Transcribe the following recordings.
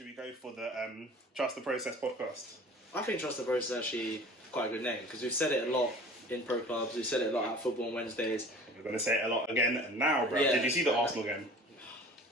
Should we go for the Trust the Process podcast? I think Trust the Process is actually quite a good name because we've said it a lot in pro clubs. We've said it a lot at football on Wednesdays. We're going to say it a lot again now, bro. Yeah. Did you see the Arsenal game?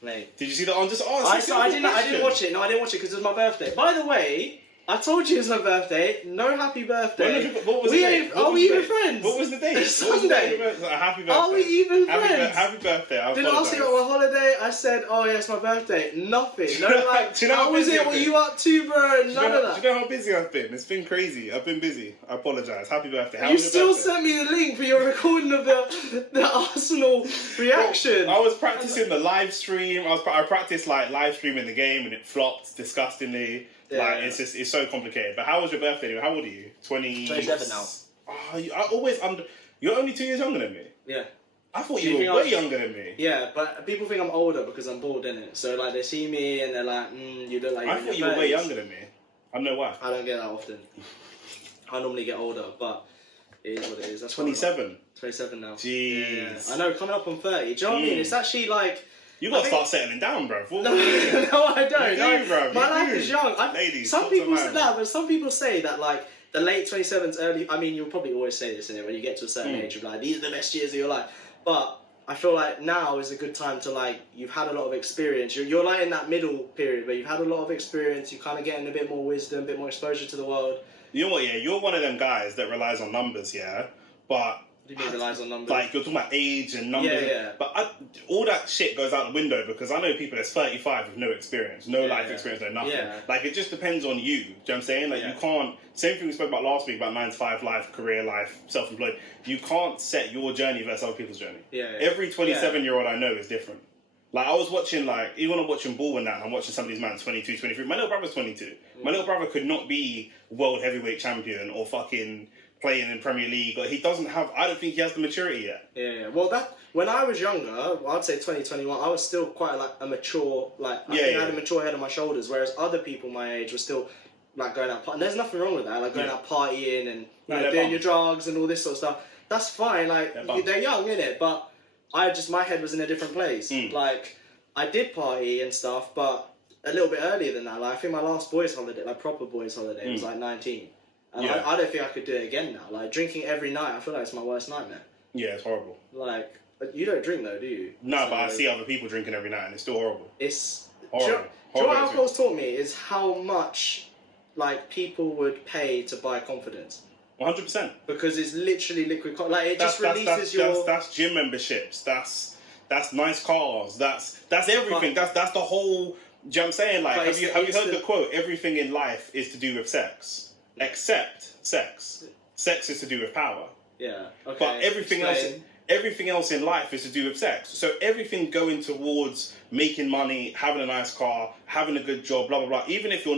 Mate. Did you see the I didn't watch it. No, I didn't watch it because it was my birthday. By the way, I told you it was my birthday. No happy birthday. What was the date? Are we even friends? What was the date? Sunday. Happy birthday. Are we even friends? Happy birthday. I Didn't ask you about my holiday. I said, oh yeah, it's my birthday. Nothing. No, like, do you know how was it? What you up to, bro? None of that. Do you know how busy I've been? It's been crazy. I've been busy. I apologise. Happy birthday. How You was your still birthday? sent me the link for your recording of the Arsenal reaction. Well, I was practicing the live stream. I practiced like live streaming the game and it flopped disgustingly. Yeah. Like it's so complicated. But how was your birthday? How old are you? 27 now. Oh, I always You're only 2 years younger than me. Yeah. I thought Do you you were think way younger than me. Yeah, but people think I'm older because I'm bald, innit? So like they see me and they're like, you look like you're I in thought your you were way 30s. younger than me. I don't know why. I don't get that often. I normally get older, but it is what it is. That's 27. 27 now. Jeez. Yeah. I know, coming up on 30. Do you know what I mean? It's actually like... You got to I start settling down, bro. No, I don't. You do, bro. My You life do. is young. Ladies, some stop people the say man. that, but some people say that like the late 27s, early. I mean, you'll probably always say this, innit? When you get to a certain age, you're like, these are the best years of your life. But I feel like now is a good time to like, you've had a lot of experience. You're like in that middle period where you've had a lot of experience. You're kind of getting a bit more wisdom, a bit more exposure to the world. You know what, yeah? You're one of them guys that relies on numbers, yeah? But... What do you mean relies on numbers? Like, you're talking about age and numbers. Yeah. But all that shit goes out the window because I know people that's 35 with no experience, no life experience, no nothing. Yeah. Like, it just depends on you. Do you know what I'm saying? Like, you can't... Same thing we spoke about last week about 9 to 5 life, career life, self-employed. You can't set your journey versus other people's journey. Yeah. Every 27-year-old I know is different. Like, I was watching, like, even when I'm watching ball and that, I'm watching some of these man 22, 23. My little brother's 22. My little brother could not be world heavyweight champion or fucking playing in Premier League. Or he doesn't have, I don't think he has the maturity yet. Yeah. Well, when I was younger, I'd say 2021, I was still quite like a mature, like, I think I had a mature head on my shoulders, whereas other people my age were still like going out, and there's nothing wrong with that, like going out partying and doing your drugs and all this sort of stuff. That's fine, like, they're young, innit? But my head was in a different place. Like, I did party and stuff, but a little bit earlier than that. Like, I think my last boys' holiday, like proper boys' holiday, was like 19. And I don't think I could do it again now. Like, drinking every night, I feel like it's my worst nightmare. Yeah, it's horrible. Like, you don't drink though, do you? No, but I see other people drinking every night and it's still horrible. It's... Horrible. Do you know what alcohol's taught me is how much, like, people would pay to buy confidence. 100%. Because it's literally liquid... Like, it just releases your... That's gym memberships. That's nice cars. That's everything. That's the whole... Do you know what I'm saying? Like, have you heard the quote? Everything in life is to do with sex. Except sex. Sex is to do with power. Yeah. Okay. But everything else in life is to do with sex. So everything going towards making money, having a nice car, having a good job, blah, blah, blah. Even if you're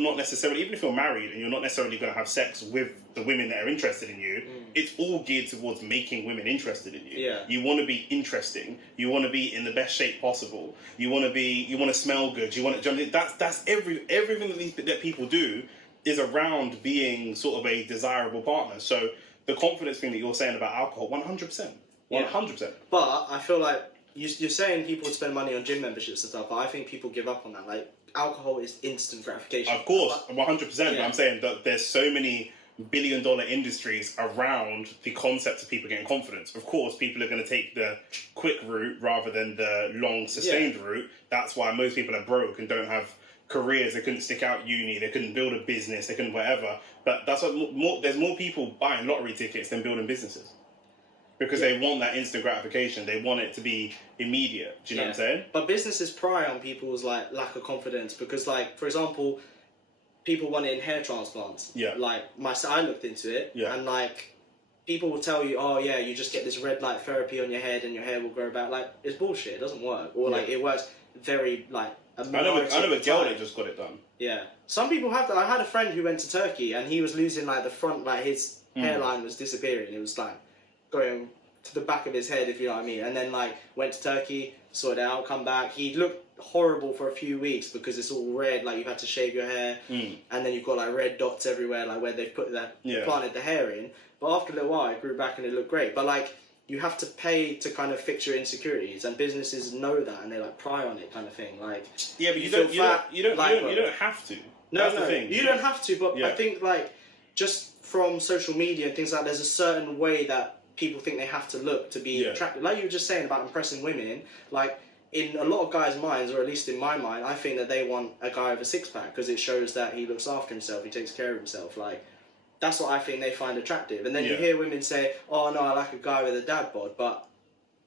married and you're not necessarily going to have sex with the women that are interested in you, it's all geared towards making women interested in you. Yeah. You want to be interesting. You want to be in the best shape possible. You want to smell good. That's everything that people do is around being sort of a desirable partner. So the confidence thing that you're saying about alcohol, 100%. 100%. But I feel like you're saying people would spend money on gym memberships and stuff, but I think people give up on that. Like, alcohol is instant gratification. Of course, 100%. But I'm saying that there's so many billion-dollar industries around the concept of people getting confidence. Of course, people are going to take the quick route rather than the long, sustained route. That's why most people are broke and don't have careers. They couldn't stick out uni, they couldn't build a business, they couldn't whatever. But that's what there's more people buying lottery tickets than building businesses because they want that instant gratification. They want it to be immediate. Do you know what I'm saying? But businesses pry on people's like lack of confidence because, like, for example, people wanting hair transplants. Yeah. Like I looked into it. Yeah. And like people will tell you, oh yeah, you just get this red light therapy on your head and your hair will grow back. Like, it's bullshit. It doesn't work. Or like it works very like. I know a girl that just got it done. Yeah. Some people have that. I had a friend who went to Turkey and he was losing like the front, like his hairline was disappearing. It was like going to the back of his head, if you know what I mean. And then like went to Turkey, sorted it out, come back. He looked horrible for a few weeks because it's all red, like you've had to shave your hair, and then you've got like red dots everywhere, like where they've put that planted the hair in. But after a little while, it grew back and it looked great. But like you have to pay to kind of fix your insecurities, and businesses know that, and they like pry on it, kind of thing. Like, yeah, but you don't have to. No, That's the thing. You don't have to. But I think like just from social media and things like, there's a certain way that people think they have to look to be attractive. Like you were just saying about impressing women, like in a lot of guys' minds, or at least in my mind, I think that they want a guy with a six-pack because it shows that he looks after himself, he takes care of himself. Like, that's what I think they find attractive. And then you hear women say, oh no, I like a guy with a dad bod, but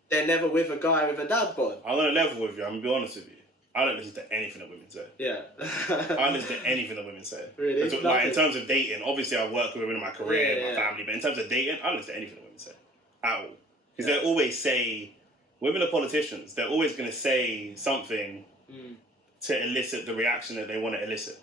they're never with a guy with a dad bod. I'm on a level with you, I'm going to be honest with you. I don't listen to anything that women say. Yeah. I don't listen to anything that women say. Really? So, like, in terms of dating, obviously I work with women in my career and my family, but in terms of dating, I don't listen to anything that women say. At all. Because they always say, women are politicians, they're always going to say something to elicit the reaction that they want to elicit.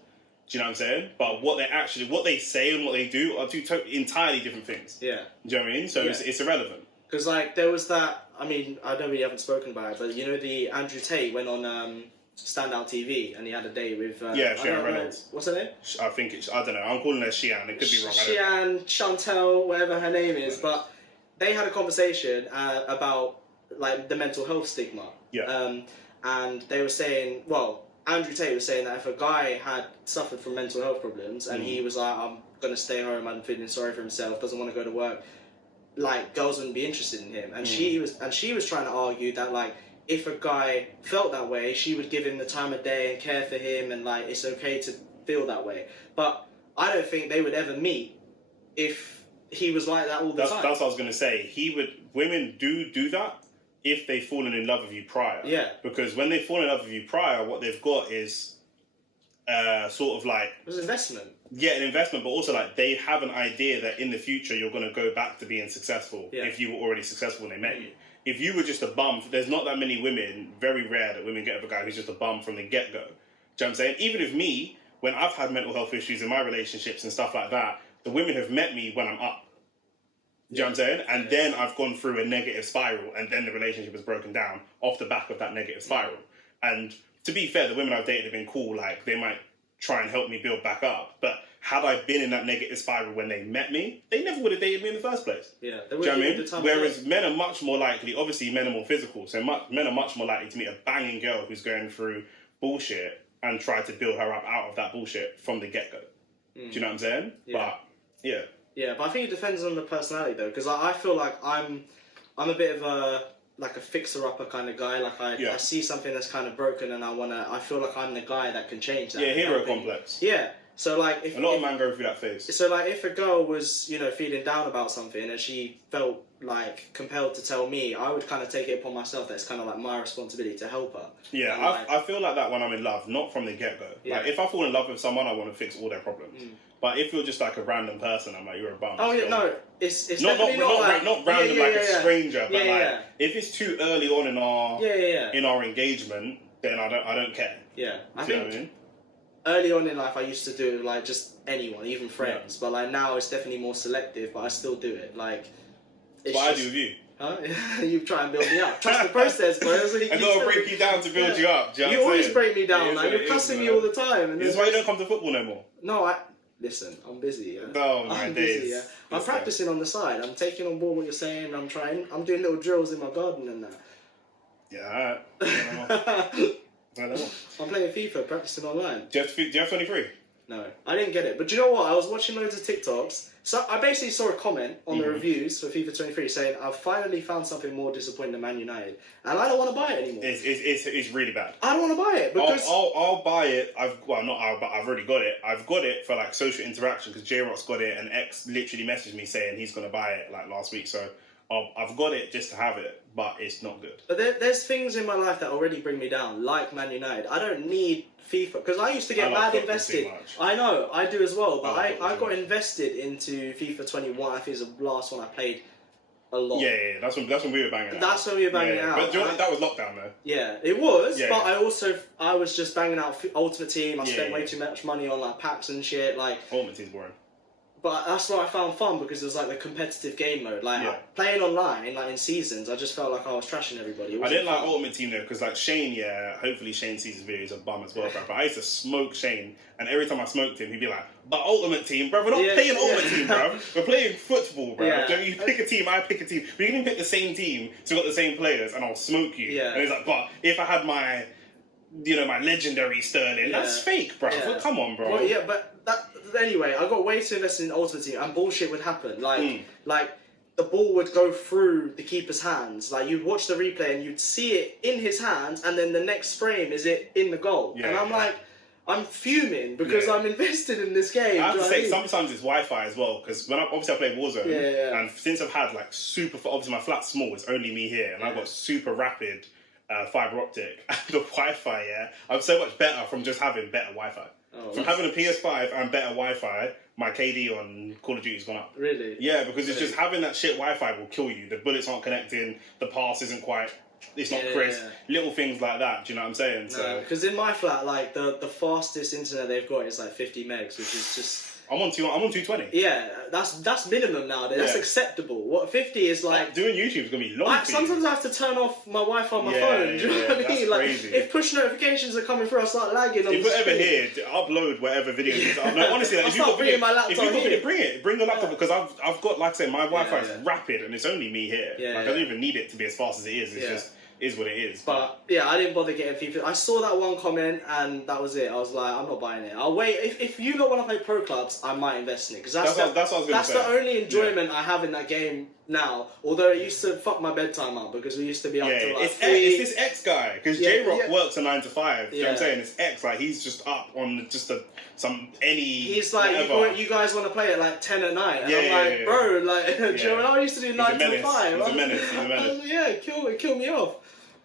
Do you know what I'm saying? But what they say and what they do are two entirely different things. Yeah. Do you know what I mean? So it's irrelevant. Because, like, there was that, I mean, I know we haven't spoken about it, but you know, the Andrew Tate went on Standout TV and he had a date with... Sharon Reynolds. What's her name? I think I don't know, I'm calling her Shian, it could be wrong. Shian, Chantel, whatever her name is, but they had a conversation about, like, the mental health stigma. Yeah. And they were saying, well, Andrew Tate was saying that if a guy had suffered from mental health problems and he was like, I'm going to stay home, I'm feeling sorry for himself, doesn't want to go to work, like, girls wouldn't be interested in him. And she was trying to argue that, like, if a guy felt that way, she would give him the time of day and care for him, and like, it's okay to feel that way. But I don't think they would ever meet if he was like that all the time. That's what I was going to say. Women do that if they've fallen in love with you prior. Yeah. Because when they fall in love with you prior, what they've got is sort of like... It was an investment. Yeah, an investment, but also like they have an idea that in the future you're going to go back to being successful if you were already successful when they met you. If you were just a bum, there's not that many women, very rare that women get with a guy who's just a bum from the get-go. Do you know what I'm saying? Even with me, when I've had mental health issues in my relationships and stuff like that, the women have met me when I'm up. Do you know what I'm saying? And then I've gone through a negative spiral, and then the relationship has broken down off the back of that negative spiral. And to be fair, the women I've dated have been cool. Like, they might try and help me build back up. But had I been in that negative spiral when they met me, they never would have dated me in the first place. Yeah. Do you know what I mean? Whereas men are much more likely, obviously men are more physical, so men are much more likely to meet a banging girl who's going through bullshit and try to build her up out of that bullshit from the get-go. Do you know what I'm saying? Yeah. But, yeah. Yeah, but I think it depends on the personality, though, because I feel like I'm a bit of a fixer-upper kind of guy. Like, I see something that's kind of broken and I feel like I'm the guy that can change that. Yeah, hero complex. Yeah. So, like, if a lot of men go through that phase. So, like, if a girl was, you know, feeling down about something and she felt, like, compelled to tell me, I would kind of take it upon myself that it's kind of, like, my responsibility to help her. Yeah, and, I feel like that when I'm in love, not from the get-go. Yeah. Like, if I fall in love with someone, I want to fix all their problems. But if you're just, like, a random person, I'm like, you're a bum. Oh, yeah, no, it's not random, like a stranger, but, like, if it's too early on in our engagement, then I don't care. Yeah. I think, what I mean? Early on in life, I used to do it, like, just anyone, even friends. But, like, now it's definitely more selective, but I still do it. Like, it's I do with you. Huh? You try and build me up. Trust the process, bro. I gotta break you down to build you up. Do you know you always break me down, man. You're cussing me all the time. This is why you don't come to football no more. No, listen, I'm busy. Yeah? Oh, my I'm days. busy, yeah? I'm practicing on the side. I'm taking on board what you're saying. I'm doing little drills in my garden and that. Yeah, alright. I don't know. I'm playing FIFA, practicing online. Do you have 23? No, I didn't get it. But do you know what? I was watching loads of TikToks. So I basically saw a comment on the reviews for FIFA 23 saying, I've finally found something more disappointing than Man United. And I don't want to buy it anymore. It's really bad. I don't want to buy it because... I'll buy it. I've already got it. I've got it for like social interaction because J-Rock's got it and X literally messaged me saying he's going to buy it like last week. So I've got it just to have it, but it's not good. But there's things in my life that already bring me down, like Man United. I don't need FIFA, because I used to get mad invested. I know, I do as well, but I got invested into FIFA 21. I think it's the last one I played a lot. Yeah, that's when we were banging out. That's when we were banging out. But that was lockdown though. Yeah, it was, but I was just banging out Ultimate Team. I spent way too much money on like packs and shit. Like Ultimate Team's boring. But that's what I found fun because it was like the competitive game mode. Like Yeah. playing online, like in seasons, I just felt like I was trashing everybody. It I wasn't didn't like fun. Ultimate Team though, because like Shane, hopefully Shane sees his videos of bum as well, bro. But I used to smoke Shane, and every time I smoked him, he'd be like, "But Ultimate Team, bro, we're not playing Ultimate Team, bro. We're playing football, bro. Yeah. So you pick a team, I pick a team. We can even pick the same team, so we got the same players, and I'll smoke you." Yeah. And he's like, "But if I had my, my legendary Sterling, that's fake, bro. Yeah. Come on, bro." Well, yeah, but anyway, I got way too invested in Ultimate Team, and bullshit would happen. Like the ball would go through the keeper's hands. Like you'd watch the replay and you'd see it in his hands, and then the next frame is it in the goal. Yeah, and I'm like, I'm fuming because I'm invested in this game. I have to Do you know say, what I mean? sometimes it's Wi-Fi as well, because when I play Warzone, Yeah. and since I've had like obviously my flat's small, it's only me here, and I've got super rapid fiber optic, and the Wi-Fi, I'm so much better from just having better Wi-Fi. From having a PS5 and better Wi-Fi, my KD on Call of Duty's gone up. Really? Yeah, because it's just having that shit Wi-Fi will kill you. The bullets aren't connecting, the pass isn't quite, it's not crisp. Little things like that, do you know what I'm saying? No, because in my flat, like the fastest internet they've got is like 50 megs, which is just. I'm on 220. Yeah, that's minimum nowadays. That's acceptable. What 50 is like. Doing YouTube is gonna be long. Sometimes I have to turn off my Wi-Fi on my phone. Do you know what I mean? Like, crazy. If push notifications are coming through, I start lagging on if the you're ever screen. here, upload whatever video you No, honestly, like, I'll if you've got start bringing my laptop if you've got here. video, bring the laptop because I've got, like I say, my Wi-Fi is Yeah. rapid and it's only me here. I don't even need it to be as fast as it is. It's just is what it is. But yeah, I didn't bother getting FIFA. I saw that one comment and that was it. I was like, I'm not buying it. I'll wait. If you lot want to play pro clubs, I might invest in it because that's what I was gonna say. the only enjoyment I have in that game now. Although it used to fuck my bedtime up because we used to be up to like it's 3. it's this X guy because J-Rock works a 9 to 5. You know what I'm Yeah. saying? It's X, like he's just up on just any. He's like, you guys want to play at like 10 at night? And Yeah, I'm yeah, like, yeah. bro, like, do you know when I used to do 9 to 5? He's a menace. He's a I was menace. like, yeah, kill me off.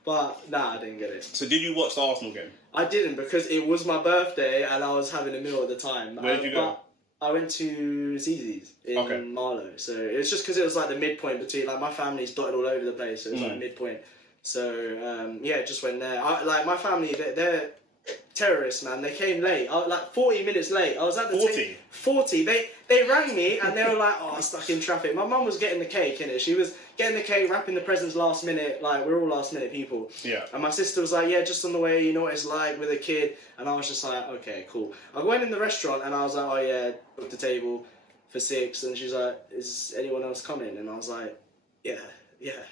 But nah, I didn't get it. So did you watch the Arsenal game? I didn't because it was my birthday and I was having a meal at the time. Where did you go? I went to Zizi's in Marlow. So it was just because it was like the midpoint between, like my family's dotted all over the place. So it was like midpoint. So just went there. Like my family, they're terrorists, man. They came late. Like 40 minutes late. I was at the 40? 40. They rang me and they were like, oh, I'm stuck in traffic. My mum was getting the cake, innit? She was getting the cake, wrapping the presents last minute. Like, we're all last minute people. Yeah. And my sister was like, yeah, just on the way, you know what it's like with a kid. And I was just like, okay, cool. I went in the restaurant and I was like, oh yeah, booked the table for 6. And she's like, is anyone else coming? And I was like, yeah.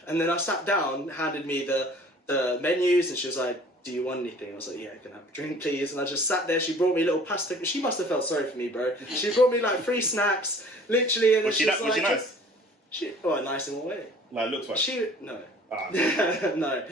And then I sat down, handed me the menus, and she was like, do you want anything? I was like, yeah, can I have a drink, please? And I just sat there. She brought me a little pasta. She must have felt sorry for me, bro. She brought me like 3 snacks, literally. And Was she nice? Nice in what way? Like, looks like. No. No.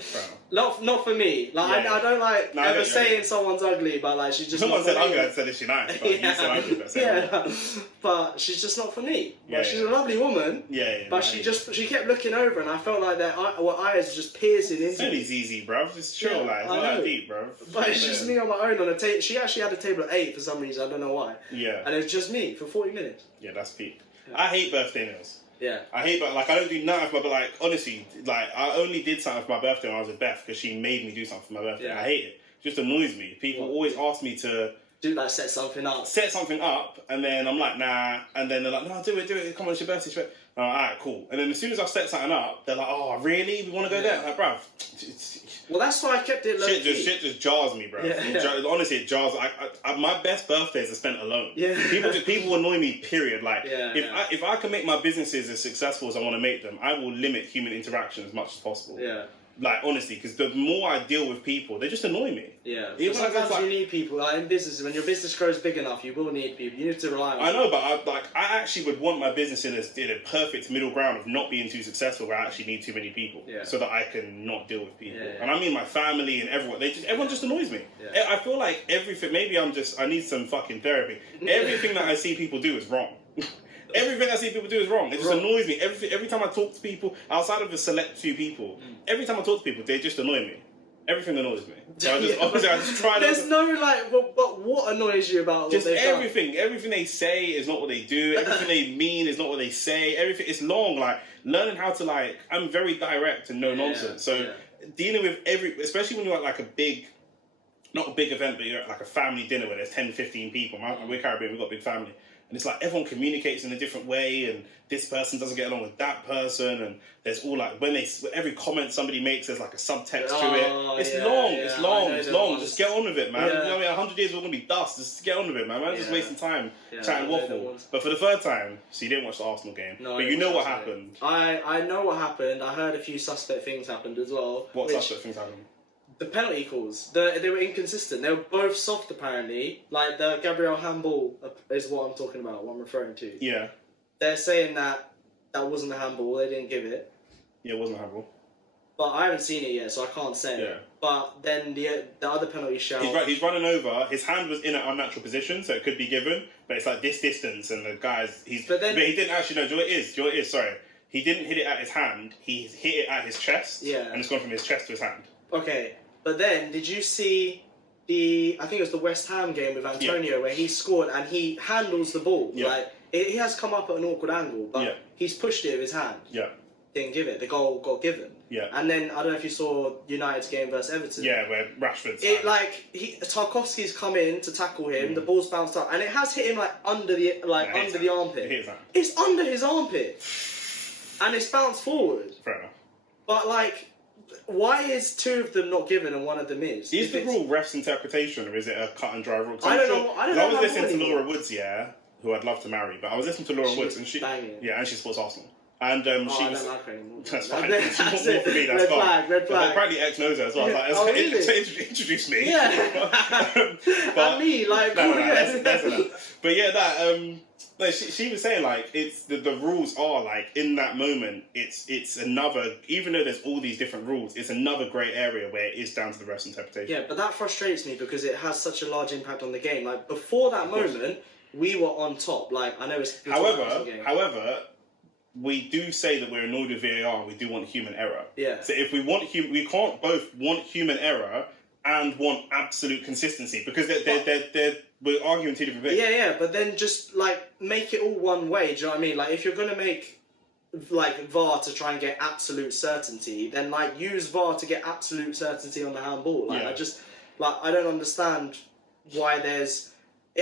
Not for me. Like I don't like ever saying someone's ugly, but like she's just. Someone said not ugly. for me. I said is she nice? But you said ugly. But she's just not for me. Yeah, Like, she's a lovely woman. Yeah. But she kept looking over, and I felt like her eyes were just piercing into It's only me. easy, bro. It's chill, like it's not that deep, bro. But it's just me on my own on a table. She actually had a table at 8 for some reason. I don't know why. Yeah. And it was just me for 40 minutes. Yeah, that's peak. I hate birthday meals. Yeah. I hate, but like I don't do nothing for my. But like honestly, like I only did something for my birthday when I was with Beth because she made me do something for my birthday. Yeah. I hate it. It just annoys me. People always ask me to Do like set something up. set something up, and then I'm like, nah. And then they're like, no, do it. Come on, it's your birthday. It's your birthday. I'm like, alright, cool. And then as soon as I set something up, they're like, oh, really? We want to go there? I'm like, bruv. Well, that's why I kept it low key. Shit just jars me, bro. Yeah. Honestly, it jars. My best birthdays are spent alone. Yeah. People annoy me. Period. Like, Yeah, if I can make my businesses as successful as I want to make them, I will limit human interaction as much as possible. Yeah. Like honestly, because the more I deal with people, they just annoy me. Yeah. Even when I go Sometimes to, you need people. Like in business, when your business grows big enough, you will need people. You need to rely on. I know, but I actually would want my business in a perfect middle ground of not being too successful, where I actually need too many people, so that I can not deal with people. Yeah. And I mean my family and everyone. Everyone just annoys me. Yeah. I feel like everything. Maybe I need some fucking therapy. Everything that I see people do is wrong. Everything I see people do is wrong. It just annoys me. Every time I talk to people, outside of a select few people, every time I talk to people, they just annoy me. Everything annoys me. So I just try to... There's no like, but what annoys you about what just they've everything. Everything they say is not what they do. Everything they mean is not what they say. Everything, it's long. Like, learning how to like... I'm very direct and no nonsense. So dealing with especially when you're at like a big not a big event, but you're at like a family dinner where there's 10, 15 people. We're Caribbean, we've got a big family. And it's like everyone communicates in a different way, and this person doesn't get along with that person, and there's all like every comment somebody makes, there's like a subtext to it. It's long. Just get on with it, man. Yeah. You know what I mean? 100 years we're gonna be dust. Just get on with it, man. Man, just wasting time chatting waffle. But for the third time, so you didn't watch the Arsenal game, No, but you know what happened. I know what happened. I heard a few suspect things happened as well. What suspect things happened? The penalty calls, they were inconsistent. They were both soft, apparently. Like the Gabriel handball is what I'm talking about, what I'm referring to. Yeah. They're saying that wasn't a handball, they didn't give it. Yeah, it wasn't a handball. But I haven't seen it yet, so I can't say. Yeah. But then the other penalty shout... He's running over, his hand was in an unnatural position, so it could be given, but it's like this distance, and the guy's... But he didn't actually know, do you know what it is? Sorry. He didn't hit it at his hand, he hit it at his chest, and it's gone from his chest to his hand. Okay. But then, did you see I think it was the West Ham game with Antonio, where he scored and he handles the ball. Yeah. Like, he has come up at an awkward angle, but he's pushed it with his hand. Yeah. Didn't give it. The goal got given. Yeah. And then, I don't know if you saw United's game versus Everton. Yeah, where Rashford's... Tarkowski's come in to tackle him, the ball's bounced up, and it has hit him, like, under the armpit. It hit his hand. It's under his armpit. And it's bounced forward. Fair enough. But, like... Why is two of them not given and one of them is? Is the rule ref's interpretation, or is it a cut and dry rule? I don't know. I was listening to Laura Woods, who I'd love to marry, but I was listening to Laura Woods, and she supports Arsenal. And she was... I don't like her anymore. That's fine. That's more for me, that's fine. Red flag. Apparently X knows her as well. I was like, really? introduce me. Yeah. But, and me, like... that's enough. But yeah, she was saying, like, it's the rules are, like, in that moment, it's another... Even though there's all these different rules, it's another grey area where it is down to the ref's interpretation. Yeah, but that frustrates me because it has such a large impact on the game. Like, before that moment, we were on top. Like, I know it's... However, we do say that we're annoyed with VAR and we do want human error. Yeah. So if we want we can't both want human error and want absolute consistency, because we're arguing two different things. Yeah, but then just, like, make it all one way, do you know what I mean? Like, if you're going to make, like, VAR to try and get absolute certainty, then, like, use VAR to get absolute certainty on the handball. Like, I don't understand why there's...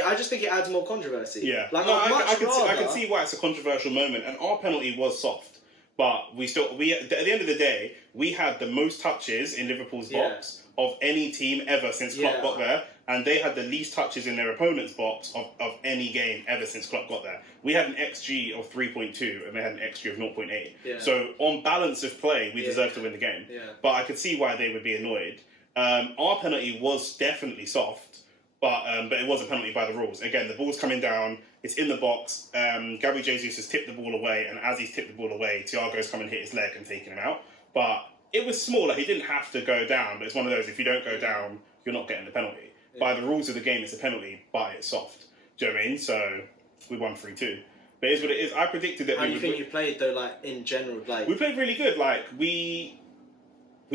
I just think it adds more controversy. Yeah. Like, I can see why it's a controversial moment, and our penalty was soft, but we at the end of the day, we had the most touches in Liverpool's box of any team ever since Klopp got there, and they had the least touches in their opponent's box of any game ever since Klopp got there. We had an XG of 3.2, and they had an XG of 0.8. Yeah. So on balance of play, we deserved to win the game. Yeah. But I could see why they would be annoyed. Our penalty was definitely soft. But it was a penalty by the rules. Again, the ball's coming down, it's in the box, Gabriel Jesus has tipped the ball away, and as he's tipped the ball away, Thiago's come and hit his leg and taken him out. But it was small, like, he didn't have to go down, but it's one of those, if you don't go down, you're not getting the penalty. Yeah. By the rules of the game, it's a penalty, but it's soft. Do you know what I mean? So, we won 3-2. But it is what it is. I predicted that How do you think you played, though, like, in general? Like... We played really good. Like, we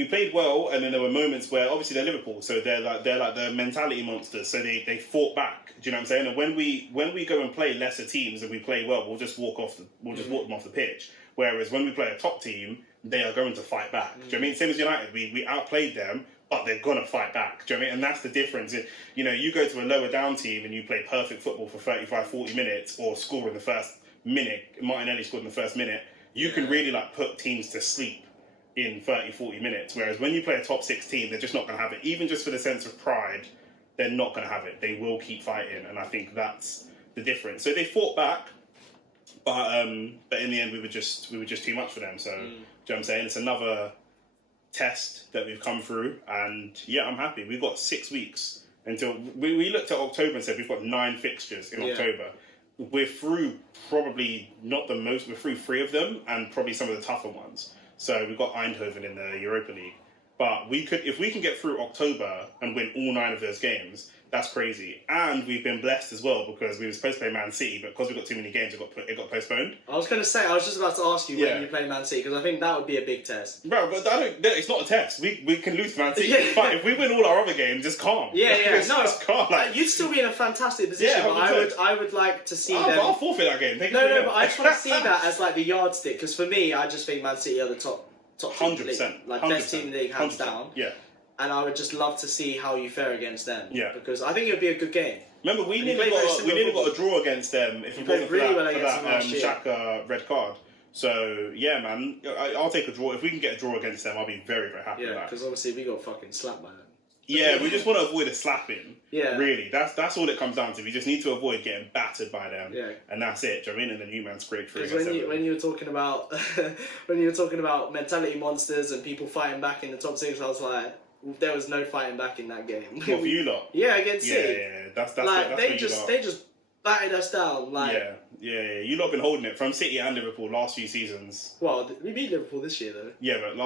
played well, and then there were moments where, obviously, they're Liverpool, so they're like the mentality monsters. So they fought back. Do you know what I'm saying? And when we go and play lesser teams and we play well, we'll just walk them off the pitch. Whereas when we play a top team, they are going to fight back. Do you know what I mean? Same as United, we outplayed them, but they're gonna fight back. Do you know what I mean? And that's the difference. You go to a lower down team and you play perfect football for 35, 40 minutes, or score in the first minute. Martinelli scored in the first minute. You can really, like, put teams to sleep in 30, 40 minutes. Whereas when you play a top 6 team, they're just not going to have it. Even just for the sense of pride, they're not going to have it. They will keep fighting, and I think that's the difference. So they fought back, but in the end, we were just too much for them. So, do you know what I'm saying? It's another test that we've come through, and yeah, I'm happy. We've got 6 weeks until... We looked at October and said we've got 9 fixtures in October. We're through probably not the most, we're through 3 of them, and probably some of the tougher ones. So we've got Eindhoven in the Europa League. But if we can get through October and win all 9 of those games, that's crazy. And we've been blessed as well, because we were supposed to play Man City, but because we got too many games, it got postponed. I was just about to ask you when you play Man City, because I think that would be a big test. Bro, but it's not a test. We can lose to Man City. It's fine. If we win all our other games, just calm. Just calm. You'd still be in a fantastic position, but I would like to see them... I'll forfeit that game. But I just want to see that as, like, the yardstick, because for me, I just think Man City are the top 100%. Like, 100%. Best team in the league, hands down. Yeah. and I would just love to see how you fare against them. Yeah. Because I think it would be a good game. Remember, we And nearly he played very got similar a draw against them if it played wasn't really for well that, against them last year. Xhaka red card. So yeah, man, I'll take a draw. If we can get a draw against them, I'll be very, very happy with Yeah, that. because obviously we got fucking slapped by them. Yeah, we just want to avoid a slapping. Yeah. Really, that's all it comes down to. We just need to avoid getting battered by them. Yeah. And that's it. Do you know what I mean? And then you man scrape through. Because when you were talking about when you were talking about mentality monsters and people fighting back in the top six, I was like, there was no fighting back in that game. What, for you lot? Yeah, against City. Yeah. That's Like they just batted us down. Like, yeah. You lot been holding it from City and Liverpool last few seasons. well, we beat Liverpool this year though. Yeah, but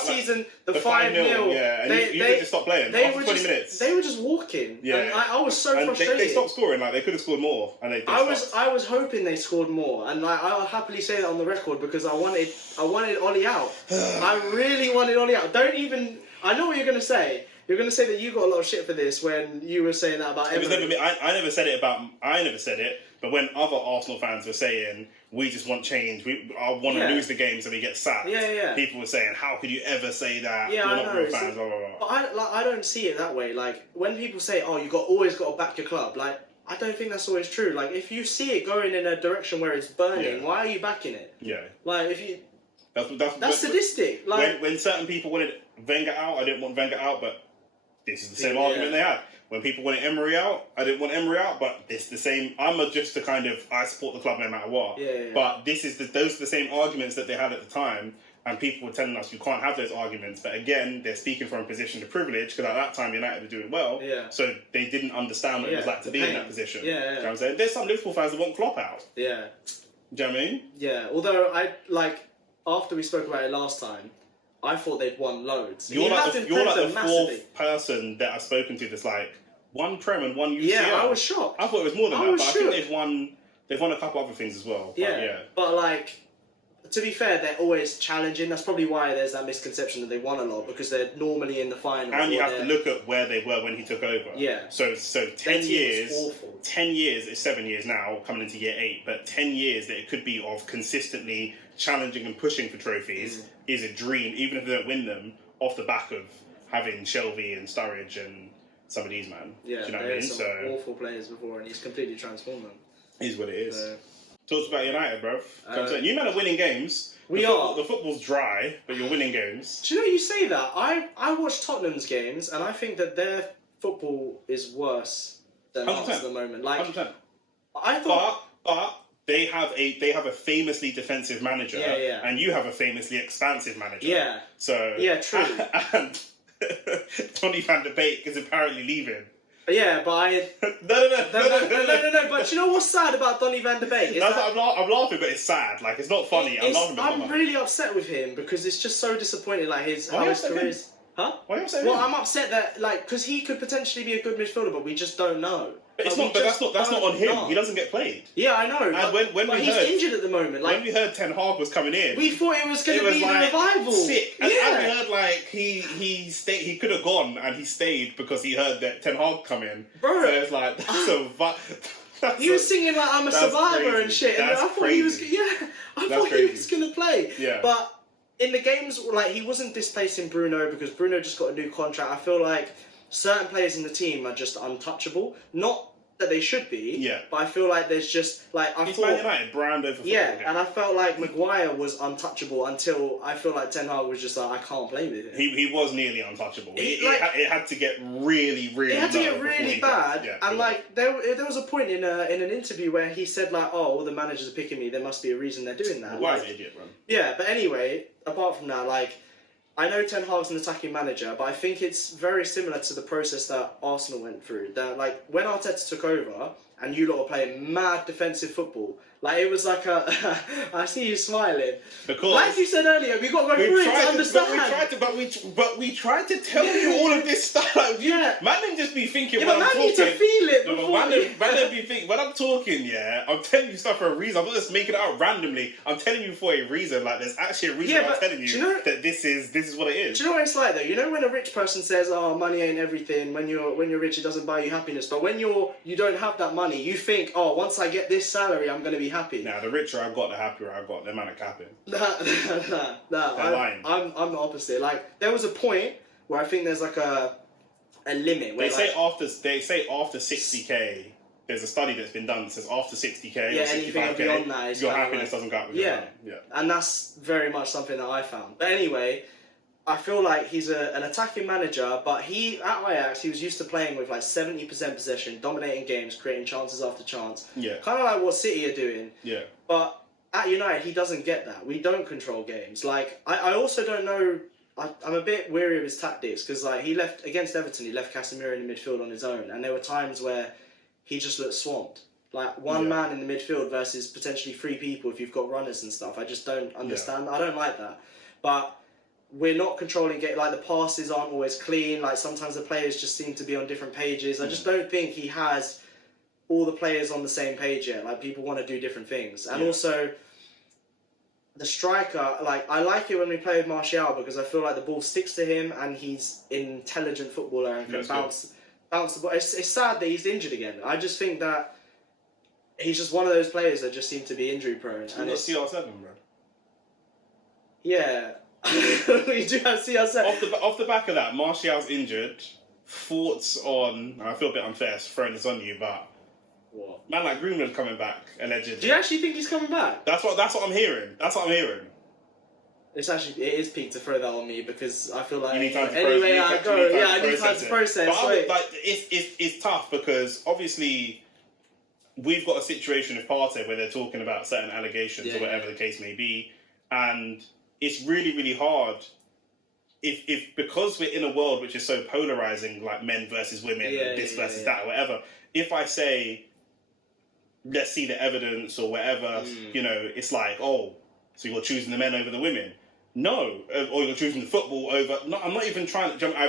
Season the 5-0. Yeah, and you could just stop playing after 20 minutes. They were just walking. Yeah, and I was so and frustrated. they stopped scoring. Like they could have scored more, and they stopped. I was hoping they scored more, and like I'll happily say that on the record because I wanted Ollie out. I really wanted Ollie out. I know what you're gonna say. You're gonna say that you got a lot of shit for this when you were saying that about It was Emery. never me. I never said it. But when other Arsenal fans were saying we just want change, I want to lose the game so we get sacked. Yeah. People were saying, how could you ever say that? Yeah, You're I not know. real fans. Blah, blah, blah. But I don't see it that way. Like when people say, "Oh, always got to back your club," like I don't think that's always true. Like if you see it going in a direction where it's burning, why are you backing it? Yeah. Like if you that's sadistic. Like when certain people wanted Wenger out, I didn't want Wenger out, but this is the same argument they had. When people wanted Emery out, I didn't want Emery out, but it's the same. just the kind of I support the club no matter what. Yeah. But those are the same arguments that they had at the time, and people were telling us you can't have those arguments. But again, they're speaking from a position of privilege because at that time United were doing well. Yeah. So they didn't understand what it was like to be in that position. Yeah. You know what I'm saying? There's some Liverpool fans that want Klopp out. Yeah. Do you know what I mean? Yeah. Although after we spoke about it last time, I thought they'd won loads. You're like the fourth person that I've spoken to that's like one Prem and one UCL. Yeah, I was shocked. I thought it was more than that, but shocked. I think they've won a couple other things as well. Yeah. But like to be fair, they're always challenging. That's probably why there's that misconception that they won a lot because they're normally in the final. And you have to look at where they were when he took over. Yeah. So 10 years. Awful. 10 years is 7 years now, coming into year 8. But 10 years that it could be of consistently challenging and pushing for trophies is a dream, even if they don't win them, off the back of having Shelby and Sturridge and some of these man. Yeah, do you know what I they mean? had some awful players before, and he's completely transformed them. Is what it is. So, talk about United, bro. You men are winning games. The football's dry, but you're winning games. Do you know you say that? I watch Tottenham's games, and I think that their football is worse than ours at the moment. Like 100%. I thought, but they have a famously defensive manager, and you have a famously expansive manager. Yeah. So true. And Donny van de Beek is apparently leaving. Yeah, but No. But you know what's sad about Donny van de Beek? I'm laughing, but it's sad. Like it's not funny. I'm really upset with him because it's just so disappointing. Like how his career is. Huh? Why are you upset? Well, I'm upset that because he could potentially be a good midfielder, but we just don't know. But it's not. But that's not on him. He doesn't get played. Yeah, I know. And but he's injured at the moment. Like when we heard Ten Hag was coming in, we thought it was going to be the revival. Sick. And we heard like he stayed. He could have gone and he stayed because he heard that Ten Hag come in. Bro, so it's like he was singing like I'm a survivor crazy. and shit. That's and I thought crazy. he was. Yeah, I thought he was going to play. Yeah, but. In the games, like he wasn't displacing Bruno because Bruno just got a new contract. I feel like certain players in the team are just untouchable. Not that they should be, but I feel like there's just like it's Man United brand over football. And I felt like Maguire was untouchable until I feel like Ten Hag was just like I can't play with him. He was nearly untouchable. It had to get really bad. Yeah, and like there was a point in an interview where he said like, "Oh, all the managers are picking me. There must be a reason they're doing that." Maguire's an idiot, man. Yeah, but anyway, apart from that, like. I know Ten Hag's an attacking manager, but I think it's very similar to the process that Arsenal went through. That like when Arteta took over and you lot were playing mad defensive football, like it was like a. I see you smiling. Because like you said earlier, we got to go through it to understand. But we tried to tell you all of this stuff. Man didn't just be thinking when I'm talking. Man need to feel it before. Man be thinking when I'm talking. Yeah, I'm telling you stuff for a reason. I'm not just making it out randomly. I'm telling you for a reason. Like there's actually a reason I'm telling you that this is what it is. Do you know what it's like though? You know when a rich person says, "Oh, money ain't everything." When you're rich, it doesn't buy you happiness. But when you don't have that money, you think, "Oh, once I get this salary, I'm going to be happy. Nah, the richer I got, the happier I got. Them man are capping. Nah. They're lying. I'm the opposite. Like, there was a point where I think there's like a limit. Where They say after 60k. There's a study that's been done that says after 60k or anything 65k, beyond that is your kind of happiness like, doesn't go up with yeah, your and that's very much something that I found. But anyway, I feel like he's an attacking manager, but at Ajax he was used to playing with like 70% possession, dominating games, creating chances after chance. Yeah. Kind of like what City are doing. Yeah. But at United he doesn't get that. We don't control games. Like I also don't know. I'm a bit weary of his tactics because like he left against Everton, he left Casemiro in the midfield on his own, and there were times where he just looked swamped. Like one man in the midfield versus potentially 3 people if you've got runners and stuff. I just don't understand. I don't like that. But we're not controlling it. Like the passes aren't always clean. Like sometimes the players just seem to be on different pages. I just don't think he has all the players on the same page yet. Like people want to do different things. And also the striker, like I like it when we play with Martial because I feel like the ball sticks to him and he's an intelligent footballer and can bounce the ball. It's sad that he's injured again. I just think that he's just one of those players that just seem to be injury prone. And it's CR7, bro. Yeah. We do have CR7. Off the back of that, Martial's injured. Thoughts on... I feel a bit unfair throwing this on you, but... What? Man like Greenwood coming back, allegedly. Do you actually think he's coming back? That's what I'm hearing. It is peak to throw that on me because I feel like you need time to I need time to process. But it's tough because obviously we've got a situation with Partey where they're talking about certain allegations or whatever the case may be, and it's really, really hard. If because we're in a world which is so polarizing, like men versus women, and this versus that, or whatever. If I say, let's see the evidence or whatever, it's like, oh, so you're choosing the men over the women. No, or you're choosing the football over. No, I'm not even trying to jump. I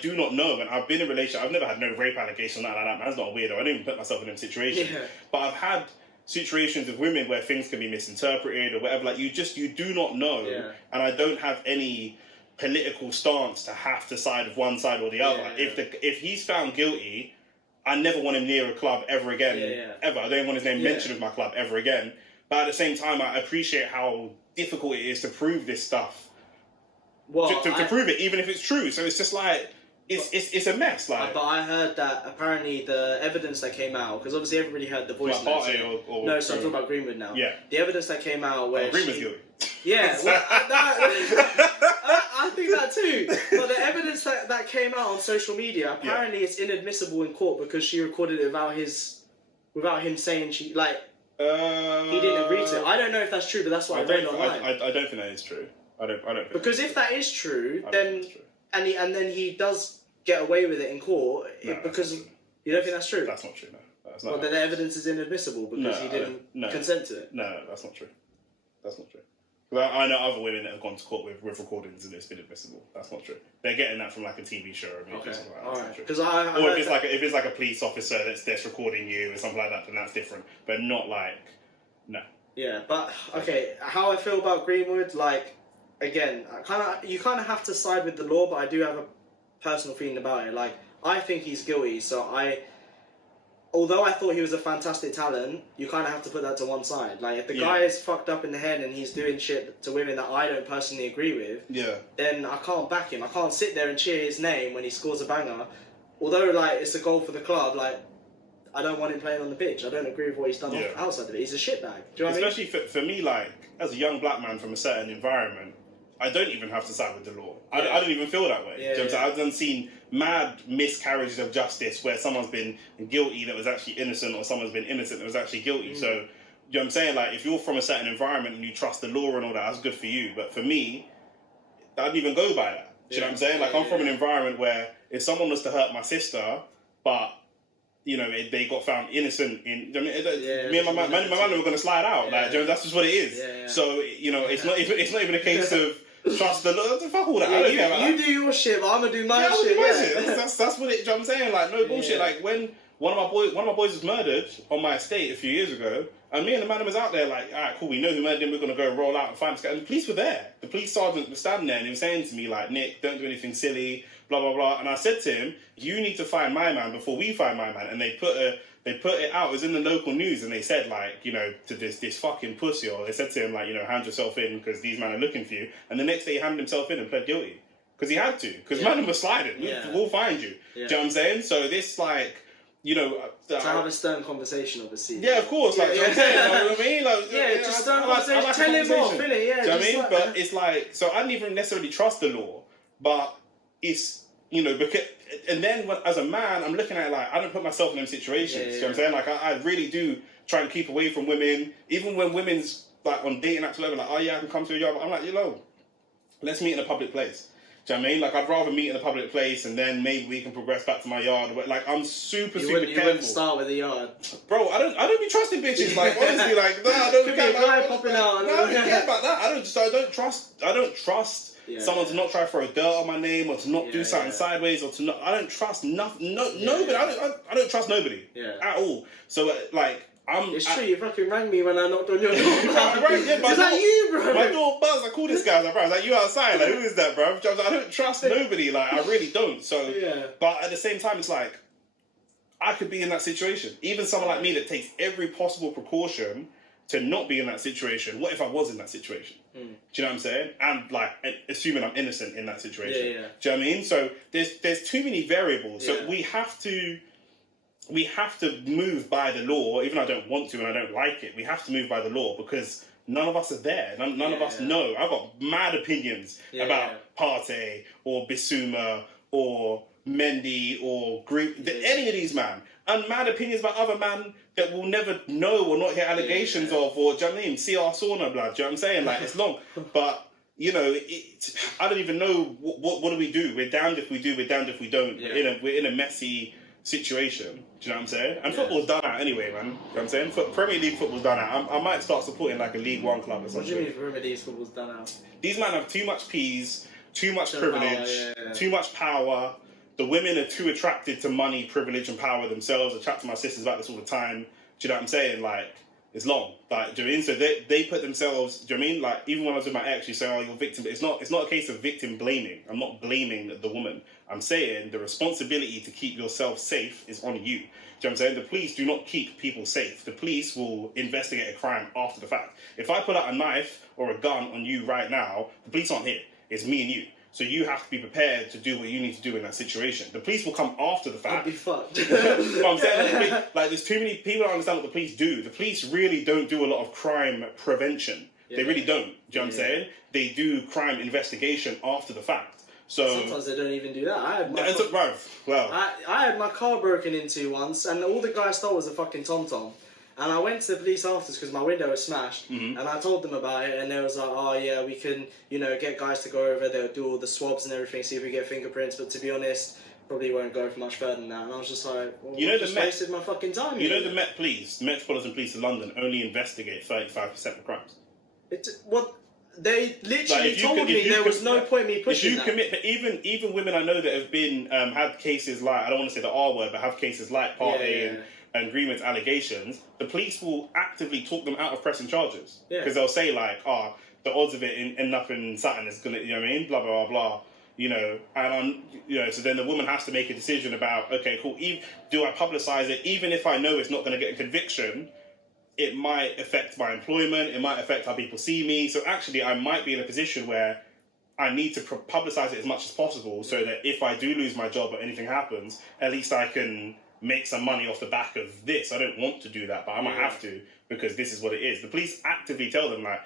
do not know, and I've been in a relationship. I've never had no rape allegation, nothing like that. Man's not a weirdo. I didn't even put myself in them situations. Yeah. But I've had situations with women where things can be misinterpreted or whatever. Like you do not know, and I don't have any political stance to have to side with one side or the other. If he's found guilty, I never want him near a club ever again. Ever. I don't want his name mentioned with my club ever again. But at the same time, I appreciate how difficult it is to prove this stuff. Well, to prove it, even if it's true. So it's just like it's a mess. Like, but I heard that apparently the evidence that came out, because obviously everybody heard the voice. No, so I'm talking about Greenwood now. Yeah. The evidence that came out where Greenwood's guilty. Yeah, well, I think that too. But the evidence that came out on social media, apparently it's inadmissible in court because she recorded it without him saying she he didn't agree to it. I don't know if that's true, but that's what I read online. I don't think that is true. I don't think because if that is true, then and then he does get away with it in court because you don't think that's true. That's not true. No, that's not. Well, then the evidence is inadmissible because he didn't consent to it. No, that's not true. That's not true. Well, I know other women that have gone to court with recordings and it's been admissible. That's not true. They're getting that from like a TV show or something like that. All right. Because if it's like a police officer that's recording you or something like that, then that's different. But not like no. Yeah, but okay. How I feel about Greenwood, like again, you kind of have to side with the law, but I do have a personal feeling about it. Like I think he's guilty, so although I thought he was a fantastic talent, you kind of have to put that to one side. Like, if the guy is fucked up in the head and he's doing shit to women that I don't personally agree with, then I can't back him. I can't sit there and cheer his name when he scores a banger. Although, like, it's a goal for the club, like, I don't want him playing on the pitch. I don't agree with what he's done outside of it. He's a shitbag. Do you know what I mean? Especially for me, like, as a young black man from a certain environment, I don't even have to side with the law. I don't even feel that way. I've done seen mad miscarriages of justice where someone's been guilty that was actually innocent or someone's been innocent that was actually guilty. So, you know what I'm saying? Like, if you're from a certain environment and you trust the law and all that, that's good for you. But for me, I don't even go by that. Do you know what I'm saying? Like, I'm from an environment where if someone was to hurt my sister, but they got found innocent me and my man were going to slide out. Like, that's just what it is. So, it's not even a case of trust the law. Fuck all that. I don't care about you do your shit, but I'm gonna do my shit. That's what it. You know what I'm saying? Like, no bullshit. Like when one of my boys was murdered on my estate a few years ago, and me and the man was out there like, all right, cool. We know who murdered him. We're gonna go roll out and find this guy. And the police were there. The police sergeant was standing there and he was saying to me like, Nick, don't do anything silly. blah blah blah. And I said to him, you need to find my man before we find my man. And they put it out. It was in the local news, and they said like, you know, to this fucking pussy, or they said to him like, you know, hand yourself in because these men are looking for you. And the next day he handed himself in and pled guilty because he had to, because man was sliding. We'll find you. Do you know what I'm saying? So this like, you know, to have a stern conversation, obviously. Yeah, of course. Like, you know what I'm saying? Like, you know what I mean? Like, just stern conversation. Like tell him off, innit? Yeah. Do you know what I mean? But it's like, so I don't even necessarily trust the law, but it's, you know, because, and then as a man, I'm looking at it like, I don't put myself in them situations. You know what I'm saying? Like, I really do try and keep away from women, even when women's like on dating apps, like, oh yeah, I can come to your job. I'm like, you know, let's meet in a public place. Do you know what I mean? Like, I'd rather meet in a public place and then maybe we can progress back to my yard. Like, I'm super careful. You wouldn't start with the yard. Bro, I don't be trusting bitches. Like, honestly, like, no, I don't care about that. Popping out. No, I don't care about that. I don't trust someone to not try to throw dirt on my name or to not do something sideways or to not. I don't trust nobody. I don't trust nobody at all. So, like, it's true, you fucking rang me when I knocked on your door. Is that you, bro? My door buzzed. I called this guy. I was like, bro, I was like, you outside? Like, who is that, bro? I don't trust nobody. Like, I really don't. So, but at the same time, it's like, I could be in that situation. Even someone like me that takes every possible precaution to not be in that situation. What if I was in that situation? Do you know what I'm saying? And like, assuming I'm innocent in that situation. Do you know what I mean? So there's too many variables. So we have to move by the law, even though I don't want to and I don't like it. We have to move by the law because none of us are there. None of us know. I've got mad opinions about Partey or Bissouma or Mendy or any of these man. And mad opinions about other man that we'll never know or not hear allegations of, or, do you know what I mean? See our sauna blood, do you know what I'm saying? Like, it's long. But, you know, I don't even know what do we do. We're damned if we do, we're damned if we don't. We're in a messy situation. Do you know what I'm saying? And football's done out anyway, man. Do you know what I'm saying? Premier League football's done out. I might start supporting like a League One club or something. What do you mean Premier League football's done out? These men have too much peas, too much privilege, too much power. The women are too attracted to money, privilege, and power themselves. I chat to my sisters about this all the time. Do you know what I'm saying? Like, it's long. Like, do you know what I mean? So they put themselves, do you know what I mean? Like, even when I was with my ex, you say, oh, you're victim. It's not a case of victim blaming. I'm not blaming the woman. I'm saying the responsibility to keep yourself safe is on you. Do you know what I'm saying? The police do not keep people safe. The police will investigate a crime after the fact. If I pull out a knife or a gun on you right now, the police aren't here. It's me and you. So you have to be prepared to do what you need to do in that situation. The police will come after the fact. I'd be fucked. But I'm saying, like, there's too many people don't understand what the police do. The police really don't do a lot of crime prevention. They really don't. Do you know what I'm saying? They do crime investigation after the fact. So sometimes they don't even do that. I had my car broken into once, and all the guy stole was a fucking TomTom. And I went to the police afterwards because my window was smashed, and I told them about it, and they was like, oh yeah, we can, you know, get guys to go over, they'll do all the swabs and everything, see if we get fingerprints, but to be honest, probably won't go for much further than that. And I was just like, well, you know, just wasted my fucking time. You know, the Met Police, the Metropolitan Police of London, only investigate 35% of crimes. They literally told me there was no point me pushing that. But even women I know that have been, had cases like, I don't want to say the R word, but have cases like Partey and Greenwood's allegations, the police will actively talk them out of pressing charges. Because they'll say like, the odds of it end up in Saturn is gonna, you know what I mean? Blah, blah, blah, blah. You know, and you know, so then the woman has to make a decision about, okay, cool, do I publicise it? Even if I know it's not going to get a conviction, it might affect my employment, it might affect how people see me. So actually, I might be in a position where I need to publicise it as much as possible so that if I do lose my job or anything happens, at least I can make some money off the back of this. I don't want to do that, but I might have to because this is what it is. The police actively tell them like,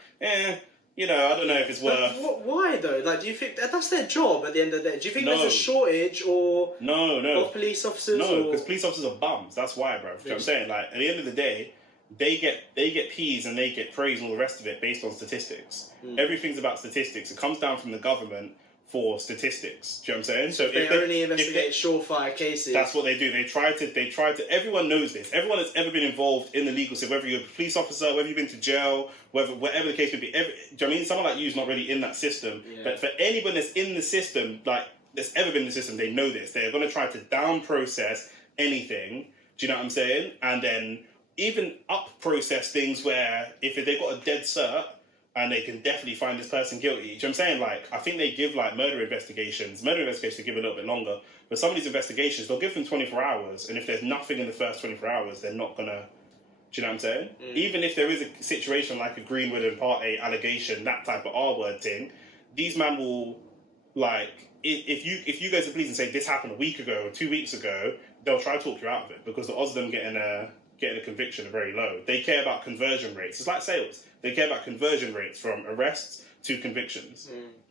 you know, I don't know if it's worth... But why though? Like, do you think that's their job at the end of the day? Do you think there's a shortage or of police officers? No, because police officers are bums. That's why, bro. You know what I'm saying? Like, at the end of the day, they get peas and they get praise and all the rest of it based on statistics. Everything's about statistics. It comes down from the government for statistics. Do you know what I'm saying? So they only investigate surefire cases. That's what they do. They try to. Everyone knows this. Everyone that's ever been involved in the legal system, whether you're a police officer, whether you've been to jail, whatever the case may be. Do you know what I mean? Someone like you is not really in that system. But for anyone that's in the system, like that's ever been in the system, they know this. They're going to try to down process anything. Do you know what I'm saying? And then even up process things where if they've got a dead cert, and they can definitely find this person guilty. Do you know what I'm saying? Like, I think they give like murder investigations give a little bit longer, but some of these investigations, they'll give them 24 hours, and if there's nothing in the first 24 hours, they're not gonna. Do you know what I'm saying? Even if there is a situation like a Greenwood and Part 8 allegation, that type of R-word thing, these men will, like, if you go to the police and say this happened a week ago or 2 weeks ago, they'll try to talk you out of it, because the odds of them getting a conviction are very low. They care about conversion rates. It's like sales. They care about conversion rates from arrests to convictions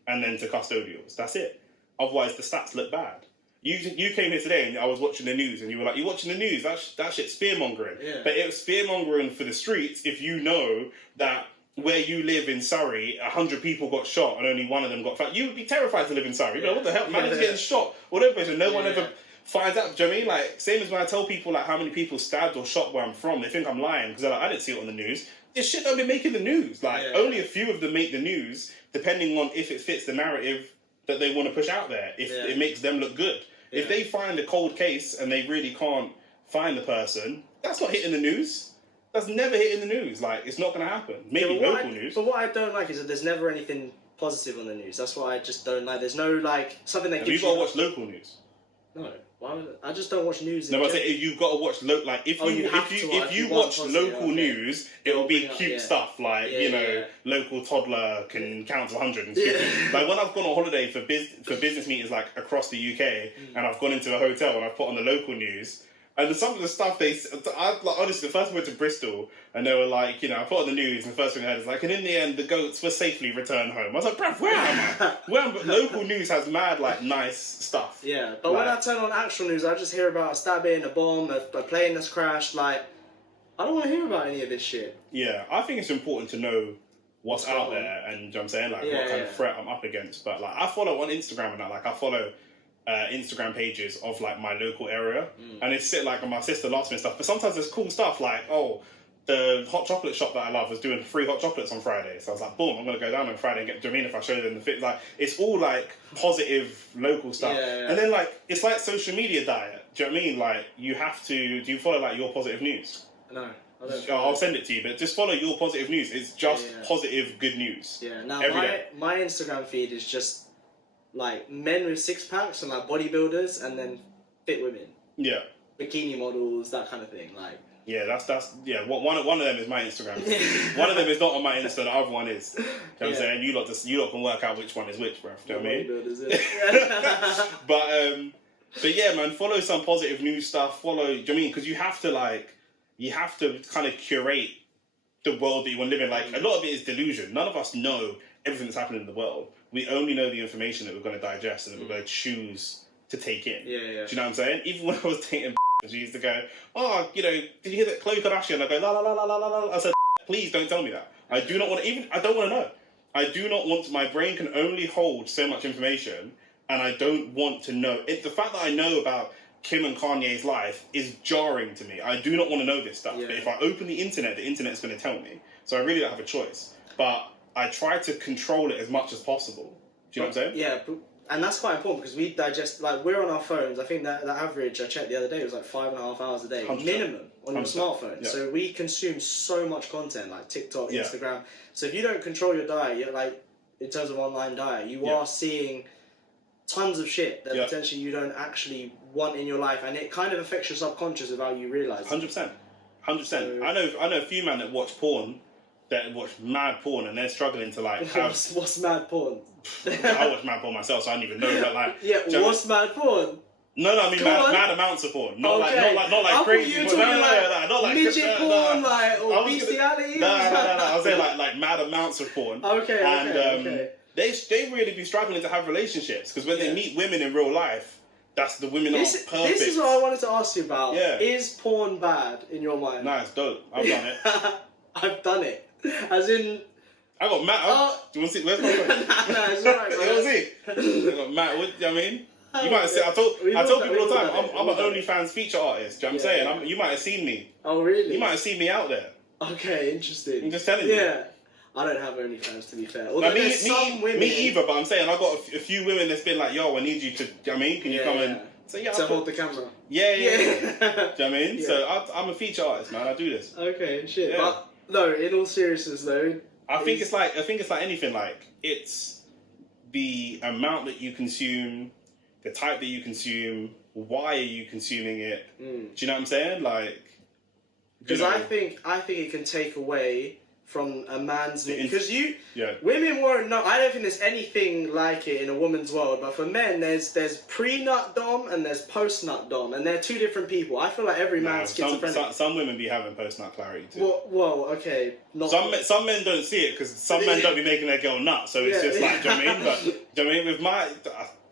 and then to custodials. That's it. Otherwise, the stats look bad. You came here today and I was watching the news and you were like, you're watching the news? That shit's fear-mongering. Yeah. But it was fear-mongering for the streets if you know that where you live in Surrey, 100 people got shot and only one of them got found. You would be terrified to live in Surrey. You know, what the hell? Man is getting shot all over, and no one ever finds out. Do you know what I mean? Like, same as when I tell people like how many people stabbed or shot where I'm from, they think I'm lying because they're like, I didn't see it on the news. This shit don't be making the news. Like, only a few of them make the news, depending on if it fits the narrative that they want to push out there, if it makes them look good. If they find a cold case and they really can't find the person, that's not hitting the news. That's never hitting the news. Like, it's not going to happen. Maybe local news. But what I don't like is that there's never anything positive on the news. That's what I just don't like. There's no, like, something that gives you... You've got to watch local news. No. Why would I just don't watch news. No, but I say you've got to watch if you watch local news, it'll be cute stuff like local toddler can count to 100 and stuff. Like when I've gone on holiday for business meetings like across the UK, and I've gone into a hotel and I've put on the local news. And some of the stuff honestly, the first time I went to Bristol and they were like, I put on the news and the first thing I heard is like, and in the end, the goats were safely returned home. I was like, bruv, where am I? But local news has mad, like, nice stuff. Yeah, but when I turn on actual news, I just hear about a stabbing, a bomb, a plane that's crashed. Like, I don't want to hear about any of this shit. Yeah, I think it's important to know what's out there and, you know what I'm saying, like, what kind of threat I'm up against. But, like, I follow on Instagram and that, like, I follow... Instagram pages of like my local area, and it's like my sister loves me and stuff. But sometimes there's cool stuff like, the hot chocolate shop that I love was doing free hot chocolates on Friday. So I was like, boom, I'm gonna go down on Friday and get. Do you know what I mean? If I show them the fit, like it's all like positive local stuff. And then like it's like social media diet. Do you know what I mean? Like you have to. Do you follow like your positive news? No. I'll send it to you, but just follow your positive news. It's just positive, good news. Yeah. Now my Instagram feed is just like men with six packs and like bodybuilders and then fit women. Yeah. Bikini models, that kind of thing. Like. Yeah, that's one of them is my Instagram. One of them is not on my Insta. The other one is. You know what I'm saying? You lot can work out which one is which, bro. Do you know what I mean? But yeah, man, follow some positive news stuff. Follow. Do you know what I mean? Because you have to kind of curate the world that you want to live in. Like a lot of it is delusion. None of us know everything that's happening in the world. We only know the information that we're going to digest and that we're going to choose to take in. Yeah. Do you know what I'm saying? Even when I was dating, she used to go, did you hear that Khloe Kardashian? I go, la la la la la la la. I said, please don't tell me that. I do not want to. I don't want to know. I do not want to. My brain can only hold so much information, and I don't want to know. The fact that I know about Kim and Kanye's life is jarring to me. I do not want to know this stuff. Yeah. But if I open the internet's going to tell me. So I really don't have a choice. But I try to control it as much as possible. Do you know what I'm saying? Yeah, and that's quite important because we digest, like, we're on our phones. I think that the average, I checked the other day, was like 5.5 hours a day, 100%. Minimum, on your smartphone. Yeah. So we consume so much content, like TikTok, Instagram. So if you don't control your diet, you're like, in terms of online diet, you are seeing tons of shit that potentially you don't actually want in your life, and it kind of affects your subconscious without you realising. 100%. 100%. So, I know a few men that watch porn, that watch mad porn, and they're struggling to like have... What's mad porn? I watch mad porn myself, so I don't even know. But like, what's mad porn? No, I mean mad amounts of porn. Not like crazy porn. Not like midget porn, or bestiality. No. I was saying like mad amounts of porn. Okay. They really be struggling to have relationships because when they meet women in real life, that's the women are perfect. This is what I wanted to ask you about. Yeah. Is porn bad in your mind? Nah, it's dope. I've done it. I've done it. As in... I got Matt. Do you want to see? Where's my phone? No, it's alright, bro. You want to see? I got Matt. What do you know what I mean? You might have seen... I told people all the time, I'm an OnlyFans feature artist. Do you know what I'm saying? You might have seen me. Oh, really? You might have seen me out there. Okay, interesting. I'm just telling you. Yeah. I don't have OnlyFans, to be fair. Me either, but I'm saying I got a few women that's been like, yo, I need you to... Do you know what I mean? Can you come and... So to hold the camera. Yeah. Do you know what I mean? Yeah. So I'm a feature artist, man. I do this. Okay, shit. Yeah. But no, in all seriousness though, I think it's like anything. Like, it's the amount that you consume, the type that you consume, why are you consuming it? Do you know what I'm saying? Like, because I think it can take away from a man's because women won't know. I don't think there's anything like it in a woman's world, but for men there's pre-nut dom and there's post-nut dom, and they're two different people. I feel like every man's schizophrenic. Some women be having post-nut clarity too. Well, okay. Some men don't see it because some men don't be making their girl nut, so it's just like, do you know what I mean? But do you know what I mean?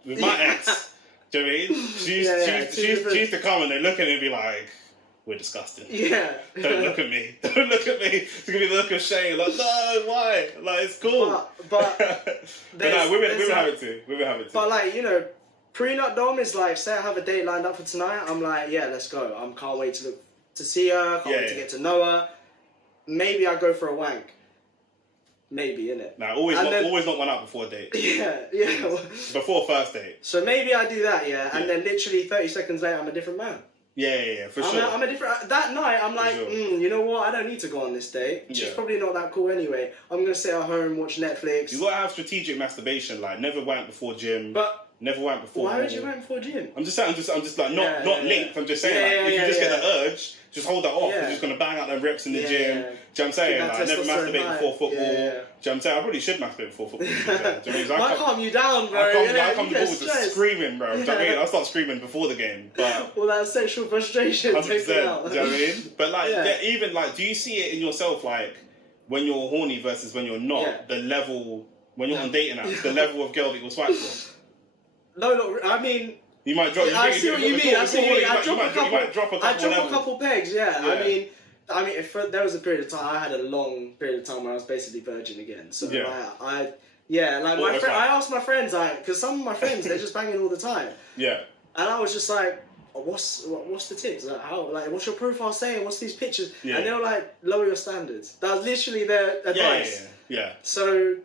With my ex, do you know what I mean? She used to come and they look at me and be like, we're disgusting. Yeah. Don't look at me. Don't look at me. It's gonna be the look of shame. Like, no, why? Like, it's cool. But no, women have it too. Women have it too. But like, pre-nut dom is like, say I have a date lined up for tonight. I'm like, yeah, let's go. I can't wait to see her. Can't wait to get to know her. Maybe I go for a wank. Maybe, innit? Nah, always not one out before a date. Yeah. Before first date. So maybe I do that, and then literally 30 seconds later, I'm a different man. Yeah, for sure. I'm a different. That night, I'm like, you know what? I don't need to go on this date. She's probably not that cool anyway. I'm gonna sit at home, watch Netflix. You gotta have strategic masturbation. Like, never wank before gym. Never wank before. Why would you wank before gym? I'm just saying. I'm just like not linked. I'm just saying if you just get the urge, just hold that off. You're just gonna bang out them reps in the gym. Do you know what I'm saying? Like, never masturbate before football. Do you know what I'm saying? I probably should masturbate before football. Might calm you down, bro. I come to ball with just screaming, bro. Do you know what I mean? I start screaming before the game. But all that sexual frustration. 100%. Do you know what I mean? But like, even like, do you see it in yourself? Like, when you're horny versus when you're not, the level when you're on dating apps, the level of girl that you'll swipe for. No, I mean. You might drop. I see what you mean. You might drop a couple pegs. Yeah. I mean, if there was a period of time, I had a long period of time where I was basically virgin again. So my friend, I asked my friends, because some of my friends they're just banging all the time. Yeah. And I was just like, what's the tips? Like, what's your profile saying? What's these pictures? Yeah. And they were like, lower your standards. That was literally their advice. Yeah. So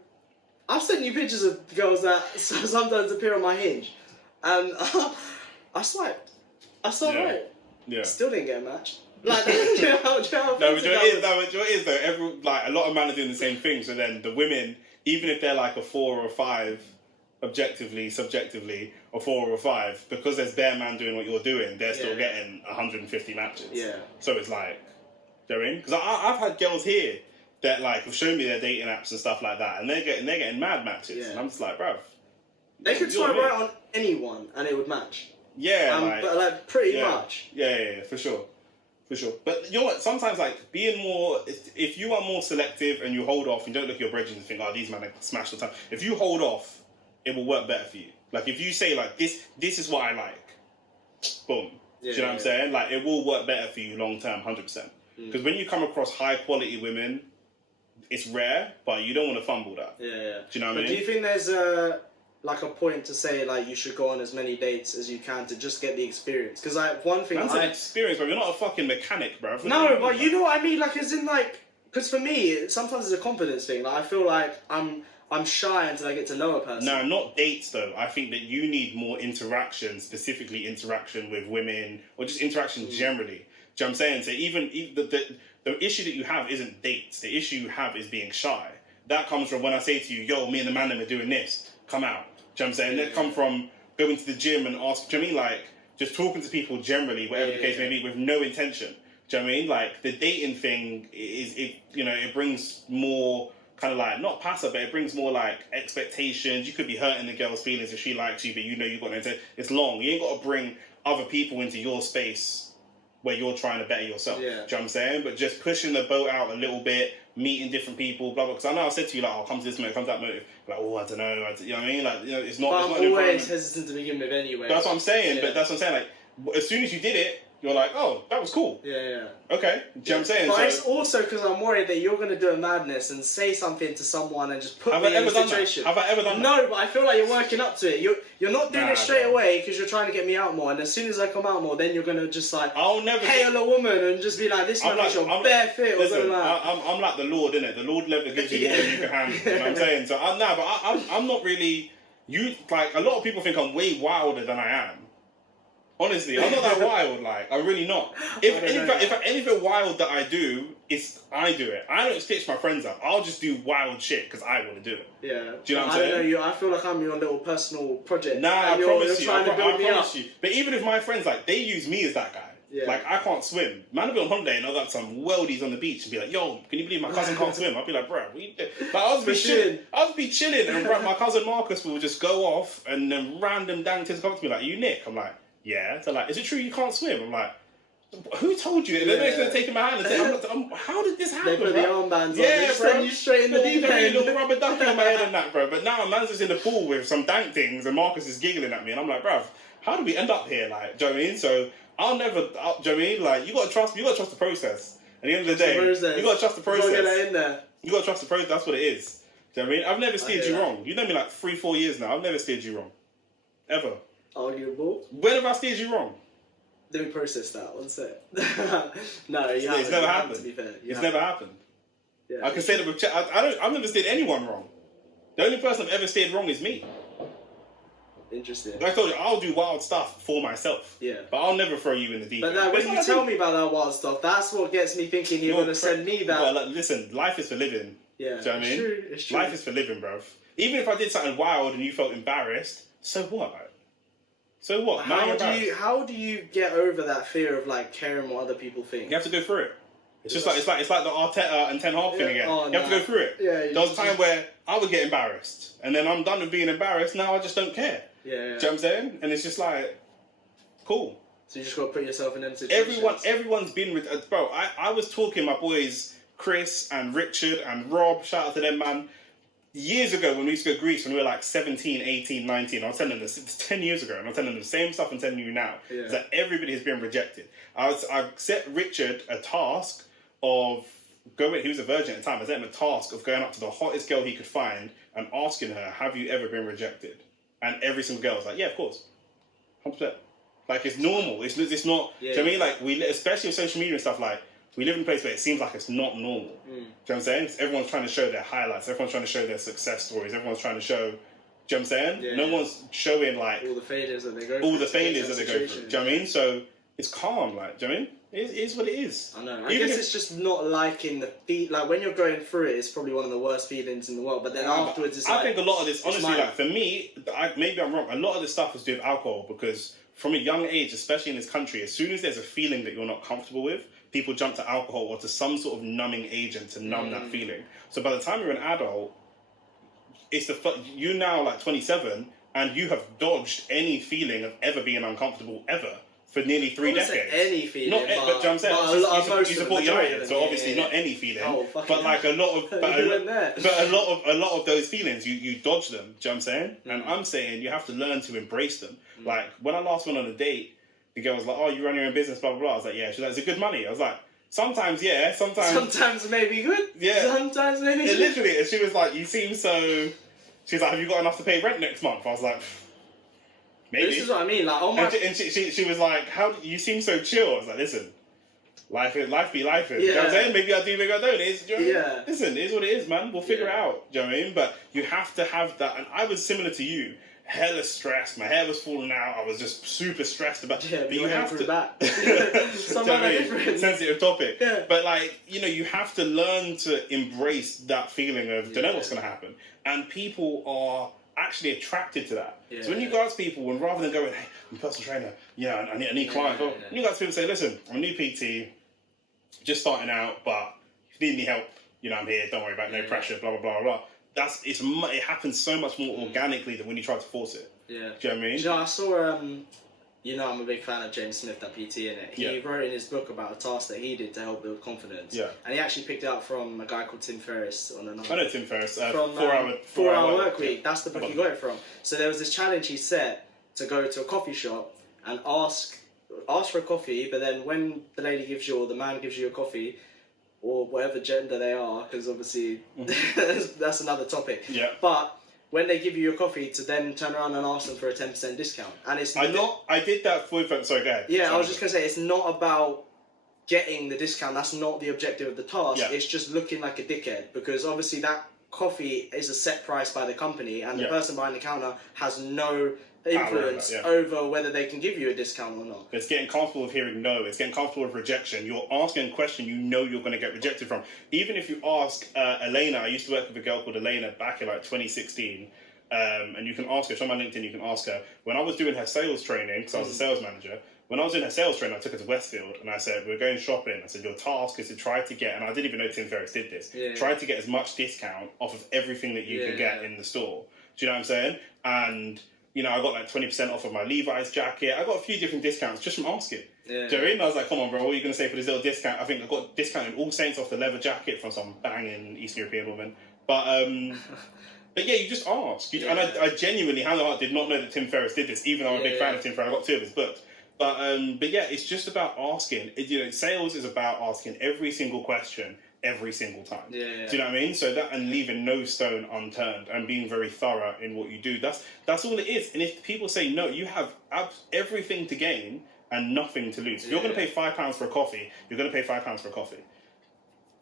I've sent you pictures of girls that sometimes appear on my Hinge. And I swiped. I saw right. Yeah. Still didn't get a match. Like, do you know what it is though. A lot of men are doing the same thing. So then the women, even if they're like a 4 or a 5, objectively, subjectively, or 4 or a 5, because there's bare man doing what you're doing, they're still getting 150 matches. Yeah. So it's like, do you know what I mean? Because I've had girls here that like have shown me their dating apps and stuff like that, and they're getting mad matches, and I'm just like, bruv. They could swipe right on anyone and it would match. Yeah, but pretty much. Yeah, for sure. But you know what? Sometimes like being more, if you are more selective and you hold off and don't look at your brethren and think, oh, these men are smash all the time. If you hold off, it will work better for you. Like if you say like this is what I like, boom. Do you know what I'm saying? Like it will work better for you long term, 100%. Because when you come across high quality women, it's rare, but you don't want to fumble that. Yeah. Do you know what I mean? Do you think there's a point to say like you should go on as many dates as you can to just get the experience? Because one thing that's an experience, bro. You're not a fucking mechanic, bro. No, but you know what I mean. Like, as in like, because for me, sometimes it's a confidence thing. Like, I feel like I'm shy until I get to know a person. No, not dates though. I think that you need more interaction, specifically interaction with women or just interaction generally. Do you know what I'm saying? So even the issue that you have isn't dates. The issue you have is being shy. That comes from when I say to you, yo, me and the man are doing this. Come out. Do you know what I'm saying? That come from going to the gym and ask. Do you know what I mean? Like just talking to people generally, whatever the case may be, with no intention. Do you know what I mean? Like the dating thing it brings more kind of like not passive, but it brings more like expectations. You could be hurting the girl's feelings if she likes you, but you know you've got no intent. It's long. You ain't got to bring other people into your space where you're trying to better yourself. Yeah. Do you know what I'm saying? But just pushing the boat out a little bit, meeting different people, blah, blah. Because I know I've said to you, like, oh, come to this motive, come to that motive. Like, oh, I don't know. You know what I mean? Like, it's not... But I'm always hesitant to begin with anyway. That's what I'm saying. But that's what I'm saying. Like, as soon as you did it, you're like, oh, that was cool. Yeah. Okay. Do you know what I'm saying? But it's also because I'm worried that you're going to do a madness and say something to someone and just put me in a situation. Have I ever done that? No, but I feel like you're working up to it. You're not doing it straight away because you're trying to get me out more. And as soon as I come out more, then you're going to just like hail a woman and just be like, this man is your bare fit. Listen, I'm like the Lord, innit? The Lord never gives you more than you can handle. You know what I'm saying? So I'm not really... a lot of people think I'm way wilder than I am. Honestly, I'm not that wild. Like, I'm really not. If anything wild that I do, I do it. I don't stitch my friends up. I'll just do wild shit because I want to do it. Yeah. Do you know what I'm saying? I don't know. I feel like I'm your little personal project. Nah, I promise you. I promise you. you. But even if my friends, like, they use me as that guy. Yeah. Like, I can't swim. Man, I'll be on holiday and I'll got some worldies on the beach and be like, yo, can you believe my cousin can't swim? I'll be like, bro, what you doing? Like, I'll just be chilling and my cousin Marcus will just go off and then random dang things come to me like, you Nick? I'm like, yeah. So like, is it true you can't swim? I'm like, who told you? And then they're taking my hand and saying, how did this happen? They put the armbands on. They send you straight in the deep end. Little rubber ducky on my head and that, bro. But now man's just in the pool with some dank things and Marcus is giggling at me and I'm like, bruv, how did we end up here? Like, do you know what I mean? So I'll never, do you know what I mean? Like, you gotta trust the process. At the end of the day, you gotta trust the process. You gotta get that in there. You gotta trust the process, that's what it is. Do you know what I mean? I've never steered you wrong. You know me like 3-4 years now, I've never steered you wrong. Ever. Arguable. When have I steered you wrong? Let me process that one sec. No, it's never happened. To be fair, it's never happened. Yeah, I can say that with I've never steered anyone wrong. The only person I've ever steered wrong is me. Interesting. Like I told you, I'll do wild stuff for myself. Yeah. But I'll never throw you in the deep end. But when you tell me about that wild stuff, that's what gets me thinking you're going to send me that. Well, like, listen, life is for living. Yeah. Do you know what I mean? True. It's true. Life is for living, bruv. Even if I did something wild and you felt embarrassed, so what? So what? How do you get over that fear of like caring what other people think? You have to go through it. It's like the Arteta and Ten Hag thing again. You have to go through it. Yeah, there was a time where I would get embarrassed, and then I'm done with being embarrassed. Now I just don't care. Yeah. Do you know what I'm saying? And it's just like, cool. So you just got to put yourself in them situations. Everyone's been with, bro. I was talking my boys Chris and Richard and Rob. Shout out to them, man. Years ago when we used to go to Greece, when we were like 17, 18, 19, I was telling them this, it's 10 years ago, and I'm telling them the same stuff I'm telling you now. Yeah. Is that everybody has been rejected. I set Richard a task of going, he was a virgin at the time, I set him a task of going up to the hottest girl he could find and asking her, have you ever been rejected? And every single girl was like, yeah, of course. 100%. Like, it's normal. It's not, do you know what I mean? Like, especially with social media and stuff, like, we live in a place where it seems like it's not normal. Do you know what I'm saying? Everyone's trying to show their highlights. Everyone's trying to show their success stories. Everyone's trying to show... Do you know what I'm saying? Yeah. No one's showing, like... all the failures that they go through. All the failures that they go through. Do you know what I mean? So, it's calm, like, do you know what I mean? It is what it is. I know. I guess it's just not liking the... Like, when you're going through it, it's probably one of the worst feelings in the world. But then afterwards, it's I think a lot of this... Honestly, like, for me, maybe I'm wrong, a lot of this stuff is to do with alcohol because from a young age, especially in this country, as soon as there's a feeling that you're not comfortable with, people jump to alcohol or to some sort of numbing agent to numb that feeling. So by the time you're an adult, you now like 27 and you have dodged any feeling of ever being uncomfortable ever for nearly 3 decades. Any feeling, but you know what I'm saying, you support United, so obviously not any feeling. But like a lot of those feelings, you dodge them. Do you know what I'm saying? And I'm saying you have to learn to embrace them. Like when I last went on a date, the girl was like, oh, you run your own business, blah, blah, blah. I was like, yeah. She's like, is it good money? I was like, sometimes, yeah. Sometimes maybe good. Yeah. Sometimes maybe good. Literally, and she was like, you seem so... She was like, have you got enough to pay rent next month? I was like, maybe. This is what I mean. Like, oh my... And she was like, you seem so chill. I was like, listen, life be life. Yeah. You know what I'm saying? Maybe I do, maybe I don't. Listen, it is what it is, man. We'll figure it out. Do you know what I mean? But you have to have that. And I was similar to you. Hella stressed. My hair was falling out. I was just super stressed about. Yeah, but you have to that. Different sensitive topic. Yeah. But like you have to learn to embrace that feeling of don't know what's going to happen, and people are actually attracted to that. Yeah. So when you go out to people, and rather than going, hey, I'm a personal trainer, I need clients. When you go out to people and say, listen, I'm a new PT, just starting out, but if you need any help, I'm here. Don't worry about no pressure. Blah blah blah blah. It happens so much more organically than when you try to force it. Yeah. Do you know what I mean? Do you know, I saw, I'm a big fan of James Smith, that PT, innit? He wrote in his book about a task that he did to help build confidence. Yeah. And he actually picked it up from a guy called Tim Ferriss on another. I know Tim Ferriss. From 4 Hour Work Week. That's the book he got it from. So there was this challenge he set to go to a coffee shop and ask for a coffee, but then when the lady gives you or the man gives you a coffee, or whatever gender they are, because obviously that's another topic. Yeah. But when they give you your coffee, to then turn around and ask them for a 10% discount. And it's I did that for... Sorry, go ahead. Yeah, I was just going to say, it's not about getting the discount. That's not the objective of the task. Yeah. It's just looking like a dickhead. Because obviously that coffee is a set price by the company, and the person behind the counter has no influence over whether they can give you a discount or not. It's getting comfortable with hearing no. It's getting comfortable with rejection. You're asking a question you know you're going to get rejected from. Even if you ask Elena, I used to work with a girl called Elena back in like 2016, and you can ask her, it's on my LinkedIn, you can ask her. When I was doing her sales training, because I was a sales manager, when I was doing her sales training, I took her to Westfield and I said, we're going shopping. I said, your task is to try to get, and I didn't even know Tim Ferriss did this, try to get as much discount off of everything that you can get in the store. Do you know what I'm saying? And you know, I got like 20% off of my Levi's jacket. I got a few different discounts just from asking. Do you know what I mean? I was like, come on, bro, what are you going to say for this little discount? I think I got discount in All Saints off the leather jacket from some banging East European woman. But yeah, you just ask. And I genuinely, hand on heart, did not know that Tim Ferriss did this, even though I'm a big fan of Tim Ferriss. I got 2 of his books. But yeah, it's just about asking. You know, sales is about asking every single question every single time. Do you know what I mean? So that, and leaving no stone unturned and being very thorough in what you do. That's all it is. And if people say no, you have everything to gain and nothing to lose. If you're going to pay £5 for a coffee, you're going to pay £5 for a coffee.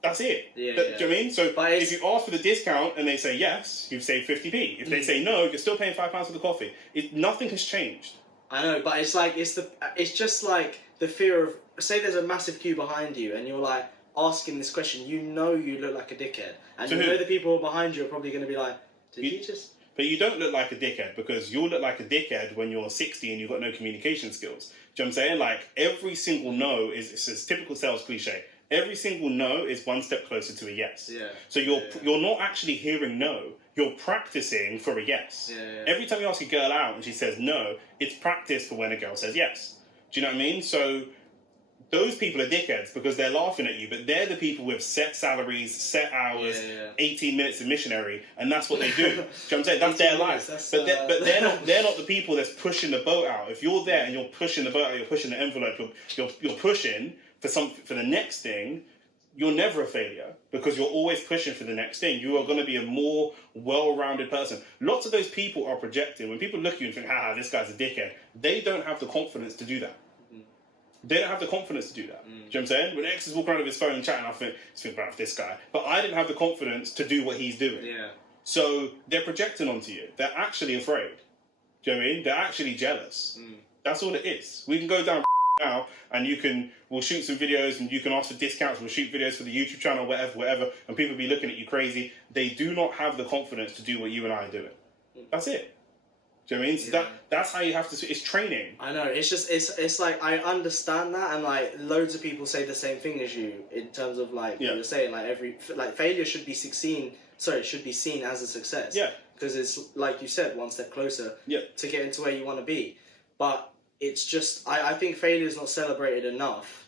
That's it. Do you know what I mean? So if you ask for the discount and they say yes, you've saved 50p. If they say no, you're still paying £5 for the coffee. Nothing has changed. I know, but it's like it's just like the fear of, say there's a massive queue behind you and you're like asking this question, you know you look like a dickhead, and you know the people behind you are probably going to be like, did you just? But you don't look like a dickhead, because you'll look like a dickhead when you're 60 and you've got no communication skills. Do you know what I'm saying? Like, every single no it's a typical sales cliche. Every single no is one step closer to a yes. So you're not actually hearing no. You're practicing for a yes. Every time you ask a girl out and she says no, it's practice for when a girl says yes. Do you know what I mean? So those people are dickheads because they're laughing at you, but they're the people with set salaries, set hours, 18 minutes of missionary, and that's what they do. Do you know what I'm saying? That's their life. But they're not the people that's pushing the boat out. If you're there and you're pushing the boat out, you're pushing the envelope, you're pushing for the next thing, you're never a failure, because you're always pushing for the next thing. You are going to be a more well-rounded person. Lots of those people are projecting. When people look at you and think, haha, this guy's a dickhead, they don't have the confidence to do that. They don't have the confidence to do that. Do you know what I'm saying? When X is walking around with his phone and chatting, I think about this guy. But I didn't have the confidence to do what he's doing. So they're projecting onto you. They're actually afraid. Do you know what I mean? They're actually jealous. That's all it is. We can go down now and we'll shoot some videos and you can ask for discounts. We'll shoot videos for the YouTube channel, whatever, and people will be looking at you crazy. They do not have the confidence to do what you and I are doing. That's it. Do you know what I mean? So that's how you have to. It's training. I know. It's just it's like, I understand that, and like loads of people say the same thing as you in terms of like what you're saying. Like failure should be seen as a success. Because it's like you said, one step closer. To get into where you want to be. But it's just I think failure is not celebrated enough.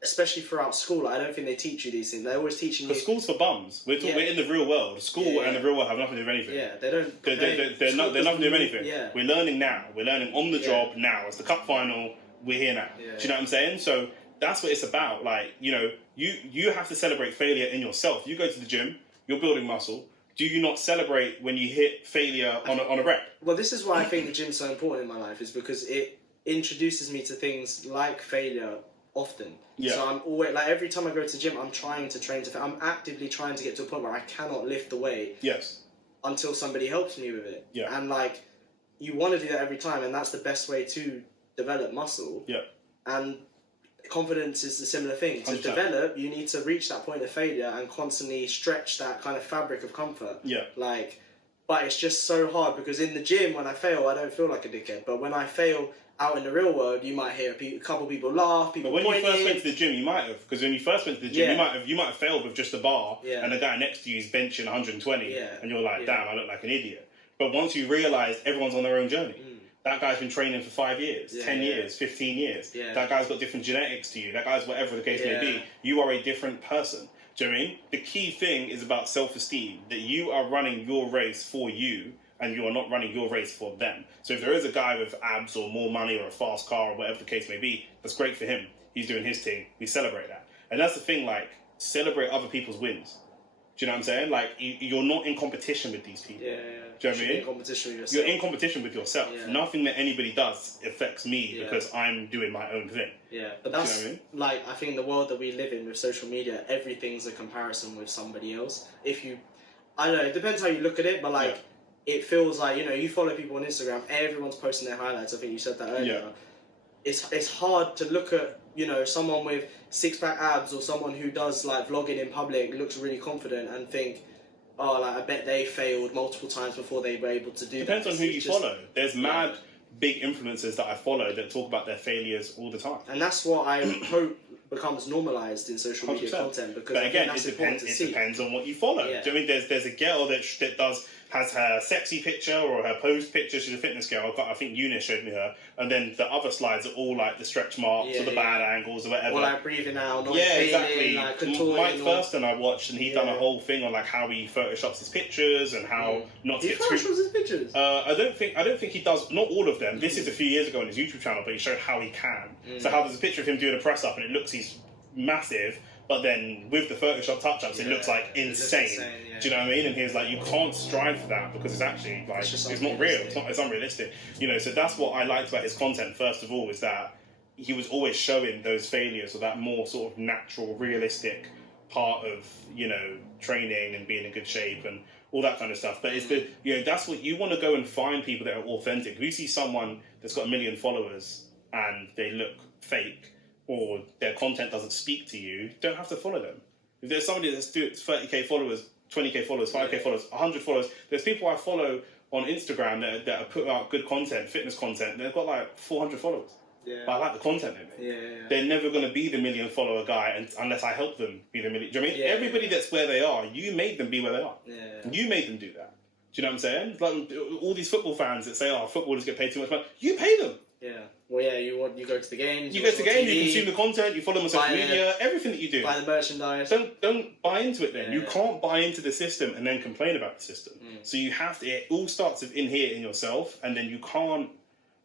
Especially throughout school, I don't think they teach you these things. They're always teaching you. Because school's for bums. We're in the real world. School and the real world have nothing to do with anything. They don't. They're nothing to do with anything. We're learning now. We're learning on the job now. It's the cup final. We're here now. Do you know what I'm saying? So that's what it's about. Like, you know, you have to celebrate failure in yourself. You go to the gym. You're building muscle. Do you not celebrate when you hit failure on a rep? Well, this is why I think the gym's so important in my life, is because it introduces me to things like failure often. So I'm always, like, every time I go to the gym, I'm trying to train I'm actively trying to get to a point where I cannot lift the weight until somebody helps me with it. And like, you want to do that every time, and that's the best way to develop muscle. And confidence is a similar thing. To 100%. Develop, you need to reach that point of failure and constantly stretch that kind of fabric of comfort. Like, but it's just so hard, because in the gym, when I fail, I don't feel like a dickhead. But when I fail out in the real world, you might hear a couple people laugh, people But when pointing. you first went to the gym, you might have. Because when you first went to the gym, you might have failed with just a bar, and the guy next to you is benching 120, and you're like, damn, I look like an idiot. But once you realise everyone's on their own journey, that guy's been training for 5 years, 10 years, 15 years. That guy's got different genetics to you. That guy's whatever the case may be. You are a different person. Do you know what I mean? The key thing is about self-esteem, that you are running your race for you, and you are not running your race for them. So if there is a guy with abs or more money or a fast car or whatever the case may be, that's great for him. He's doing his thing. We celebrate that. And that's the thing, like, celebrate other people's wins. Do you know what I'm saying? Like, you're not in competition with these people. Do you know what I mean? In competition with yourself. You're in competition with yourself. Nothing that anybody does affects me because I'm doing my own thing. But that's, you know what I mean? Like, I think the world that we live in with social media, everything's a comparison with somebody else. I don't know, it depends how you look at it, but like, it feels like, you know, you follow people on Instagram, everyone's posting their highlights. I think you said that earlier. Yeah. It's hard to look at, you know, someone with six-pack abs or someone who does like vlogging in public, looks really confident, and think, oh, like I bet they failed multiple times before they were able to do Depends that. on who you follow. There's mad big influencers that I follow that talk about their failures all the time. And that's what I hope becomes normalised in social media 100%. content, because But again, that's it depends. important to see. Depends on what you follow. Yeah. Do you know what I mean there's a girl that has her sexy picture or her posed picture? She's a fitness girl. I think Eunice showed me her, and then the other slides are all like the stretch marks or the bad angles or whatever. Or like breathing out, not exactly. like contorting. Mike Thurston I watched, and he done a whole thing on like how he photoshops his pictures and how not to He get too. photoshops his pictures. I don't think he does. Not all of them. This is a few years ago on his YouTube channel, but he showed how he can. So how there's a picture of him doing a press up, and it looks he's massive, but then with the Photoshop touch-ups, it looks like insane. Do you know what I mean? And he was like, you can't strive for that because it's actually like it's not real. It's unrealistic. You know, so that's what I liked about his content. First of all, is that he was always showing those failures, or that more sort of natural, realistic part of, you know, training and being in good shape and all that kind of stuff. But it's that's what you want to go and find, people that are authentic. If you see someone that's got 1 million followers and they look fake, or their content doesn't speak to you, you don't have to follow them. If there's somebody that's 30k followers, 20k followers, 5k followers, 100 followers, there's people I follow on Instagram that are putting out good content, fitness content, and they've got like 400 followers. Yeah. But I like the content in it. They're never going to be the 1 million follower guy unless I help them be the million. Do you know what I mean? Everybody that's where they are, you made them be where they are. You made them do that. Do you know what I'm saying? Like all these football fans that say, "Oh, footballers get paid too much money." You pay them. Yeah. Well, yeah. You go to the games. You go to the game. You consume the content. You follow them on social media. Everything that you do. Buy the merchandise. Don't buy into it. Then you can't buy into the system and then complain about the system. So you have to. It all starts in here in yourself, and then you can't.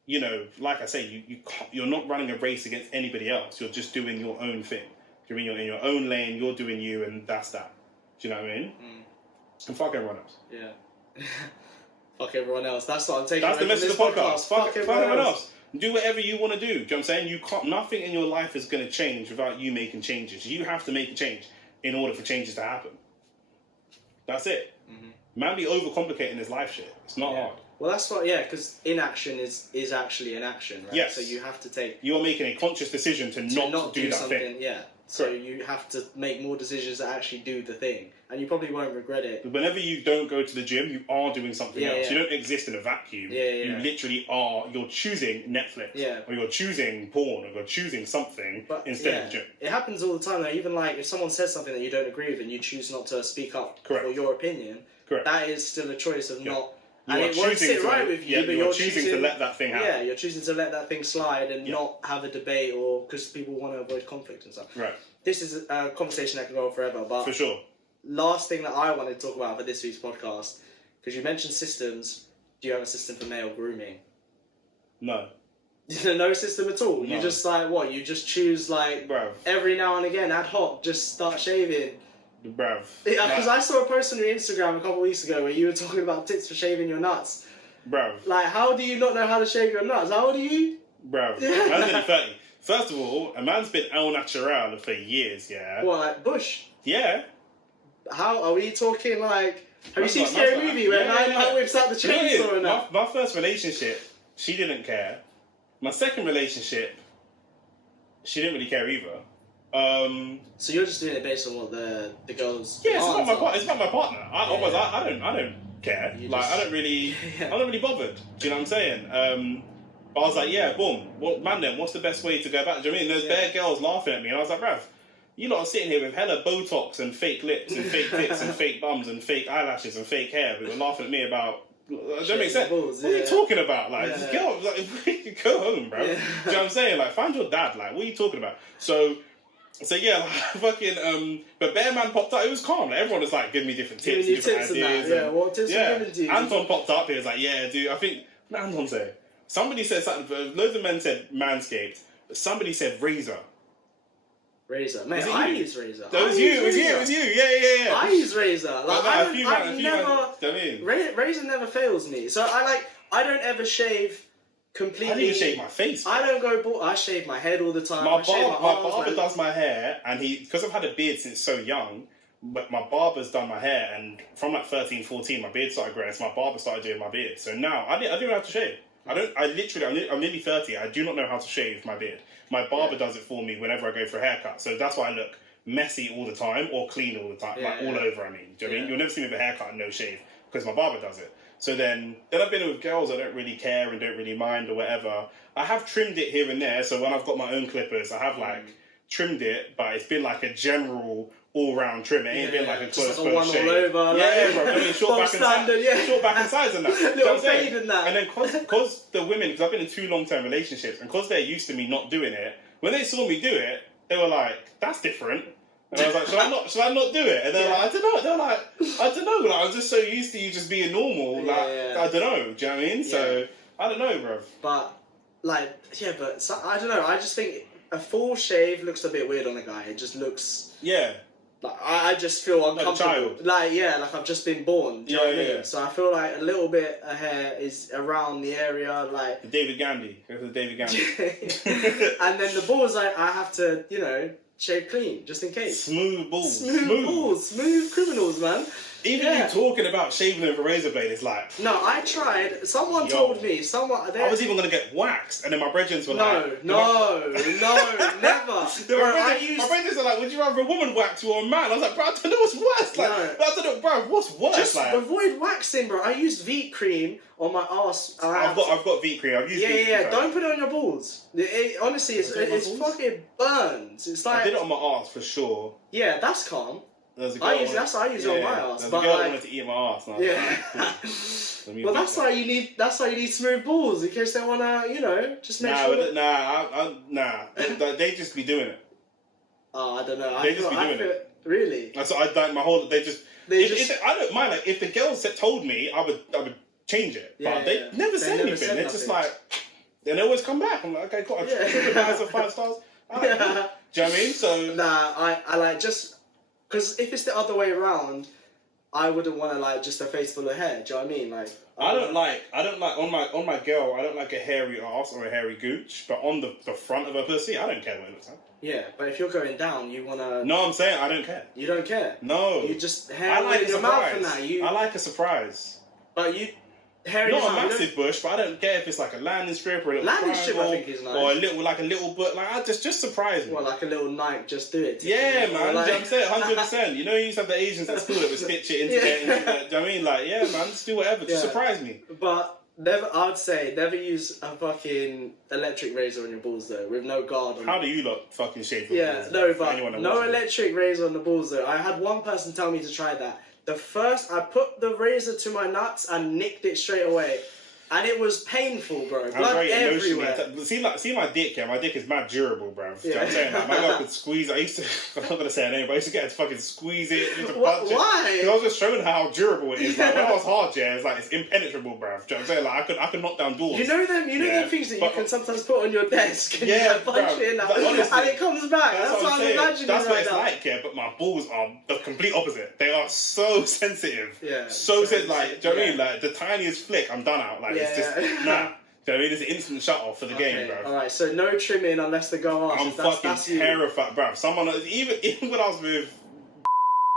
You know, like I say, you're not running a race against anybody else. You're just doing your own thing. You're in your own lane. You're doing you, and that's that. Do you know what I mean? And fuck everyone else. Yeah. Fuck everyone else. That's what I'm taking. That's the message of the podcast. Fuck everyone else. Do whatever you want to do. Do you know what I'm saying? You can't. Nothing in your life is going to change without you making changes. You have to make a change in order for changes to happen. That's it. Man, be overcomplicating his life shit. It's not hard. Well, that's what, because inaction is actually an action, right? Yes. So you have to take... You're making a conscious decision to not do that thing. Yeah. So you have to make more decisions that actually do the thing. And you probably won't regret it. Whenever you don't go to the gym, you are doing something else. Yeah. You don't exist in a vacuum. You literally are. You're choosing Netflix. Or you're choosing porn, or you're choosing something instead of the gym. It happens all the time, though. Even like if someone says something that you don't agree with and you choose not to speak up for your opinion, that is still a choice of not... And it won't sit right with you, but you're choosing to let that thing happen. Yeah, you're choosing to let that thing slide and not have a debate, or because people want to avoid conflict and stuff. Right. This is a conversation that can go on forever, but... For sure. Last thing that I wanted to talk about for this week's podcast, because you mentioned systems. Do you have a system for male grooming? No. No system at all? No. You just like, what? You just choose like, every now and again, ad hoc, just start shaving? Bruv. Yeah, because I saw a post on your Instagram a couple of weeks ago where you were talking about tips for shaving your nuts. Bruv. Like, how do you not know how to shave your nuts? How old are you? Bruv. I'm only 30. First of all, a man's been au natural for years, yeah? What, like Bush? Yeah. How, are we talking like... Have you seen Scary Movie where man whips out the chainsaw or not? My first relationship, she didn't care. My second relationship, she didn't really care either. So you're just doing it based on what the girls... Yeah, it's not my partner. I don't care. Like, I don't really... I'm not really bothered. Do you know what I'm saying? But I was like, yeah, boom. Well, man, then, what's the best way to go back? Do you know what I mean? There's bare girls laughing at me, and I was like, bruv, you lot are sitting here with hella Botox and fake lips and fake tits and fake bums and fake eyelashes and fake hair, but you're laughing at me about... Does that make sense? What are you talking about? Like, just go home, bro. Do you know what I'm saying? Like, find your dad. Like, what are you talking about? So yeah, like, fucking, but Bear Man popped up, it was calm. Like, everyone was like, giving me different tips, different ideas. Yeah, what tips are given to you? Anton popped up, he was like, yeah, dude, I think, what did Anton say? Somebody said something, loads of men said Manscaped, but somebody said Razor. Razor. Man, I use Razor. It was you, yeah. I use Razor. Like, Razor never fails me. So I don't ever shave completely. I don't even shave my face. I don't go bald. I shave my head all the time. My barber does my hair, and because I've had a beard since so young, but my barber's done my hair, and from like 13, 14, my beard started growing, so my barber started doing my beard. So now I don't know how to shave. I'm nearly 30. I do not know how to shave my beard. My barber does it for me whenever I go for a haircut. So that's why I look messy all the time or clean all the time, all over. I mean, do you know what I mean? You'll never see me with a haircut and no shave because my barber does it. So then I've been with girls I don't really care and don't really mind or whatever. I have trimmed it here and there. So when I've got my own clippers, I have like trimmed it, but it's been like a general all-round trim. It ain't been like a close like a one shave. all over. Bro. I mean, short back and sides and that. Little fade and that. And then because the women, because I've been in 2 long-term relationships, and because they're used to me not doing it, when they saw me do it, they were like, "That's different." And I was like, should I not do it? And they're like, I don't know. They're like, I don't know. Like, I was just so used to you just being normal. Like, I don't know. Do you know what I mean? So, I don't know, bro. But, so, I don't know. I just think a full shave looks a bit weird on a guy. It just looks... Yeah. Like, I just feel uncomfortable. Like a child. Like I've just been born. Do you know what I mean? So I feel like a little bit of hair is around the area, like... David Gandhi. Go for the David Gandhi. And then the balls, I have to, shave clean, just in case. Smooth balls. Smooth balls. Smooth criminals, man. Even you talking about shaving with a razor blade is like... No, I tried. Someone told me. I was even going to get waxed. And then my brethren were like... No, never. My brethren are like, would you rather a woman wax you or a man? I was like, bro, I don't know what's worse. Like, I don't know, bro, what's worse? Just avoid waxing, bro. I used Veet cream on my arse. I've got Veet cream. I've used Veet cream. Don't put it on your balls. Honestly, it's fucking burns. It's like... I did it on my arse for sure. Yeah, that's calm. I use it on my ass. But the girl wanted to eat my ass. Well, that's why you need smooth balls in case they wanna, just make sure. Nah. They just be doing it. Oh, I don't know. They just be doing it. Really? That's what I don't. My whole I don't mind. Like if the girls told me, I would change it. But they never said anything. They're just like, they always come back. I'm like, okay, cool. I treat the guys of 5 stars. Cool. Do you know what I mean? So I like just. Because if it's the other way around, I wouldn't want to just a face full of hair. Do you know what I mean? Like I don't like on my girl. I don't like a hairy ass or a hairy gooch. But on the front of her pussy, I don't care what it looks like. Yeah, but if you're going down, you wanna. No, I'm saying I don't care. You don't care. No, you just hair in your mouth and that. I like a surprise. But you. Not a massive bush, but I don't care if it's like a landing strip or a little landing strip. I think is nice. Or a little butt. Like I just surprise me. Well, like a little Nike, just do it. Yeah, man. Like... I'm saying 100%. You used to have the Asians at school that would stitch it into it. Do you know what I mean? Like, yeah, man, just do whatever. Just surprise me. But I'd say never use a fucking electric razor on your balls though, with no guard on. How do you lot fucking shave your balls? But no electric razor on the balls though. I had one person tell me to try that. The first, I put the razor to my nuts and nicked it straight away. And it was painful, bro. Blood everywhere. See my dick, yeah? My dick is mad durable, bro. You know what I'm saying? Like, my girl could squeeze it. I'm not going to say her name, but I used to get her to fucking squeeze it. Why? Because I was just showing her how durable it is. Like, when I was hard, yeah, it's impenetrable, bro. Do you know what I'm saying? Like, I could knock down doors. You know them things that you can sometimes put on your desk and you punch it in and it comes back. That's what I'm imagining. That's what it's like, yeah, but my balls are the complete opposite. They are so sensitive. Yeah. So sensitive. Like, do you know what I mean? Like, the tiniest flick, I'm done out. Like, it's just, nah. Do you know what I mean? It's an instant shut off for the game, bro. Alright, so no trimming unless the girl asks. I'm fucking terrified, bro. Someone, even when I was with,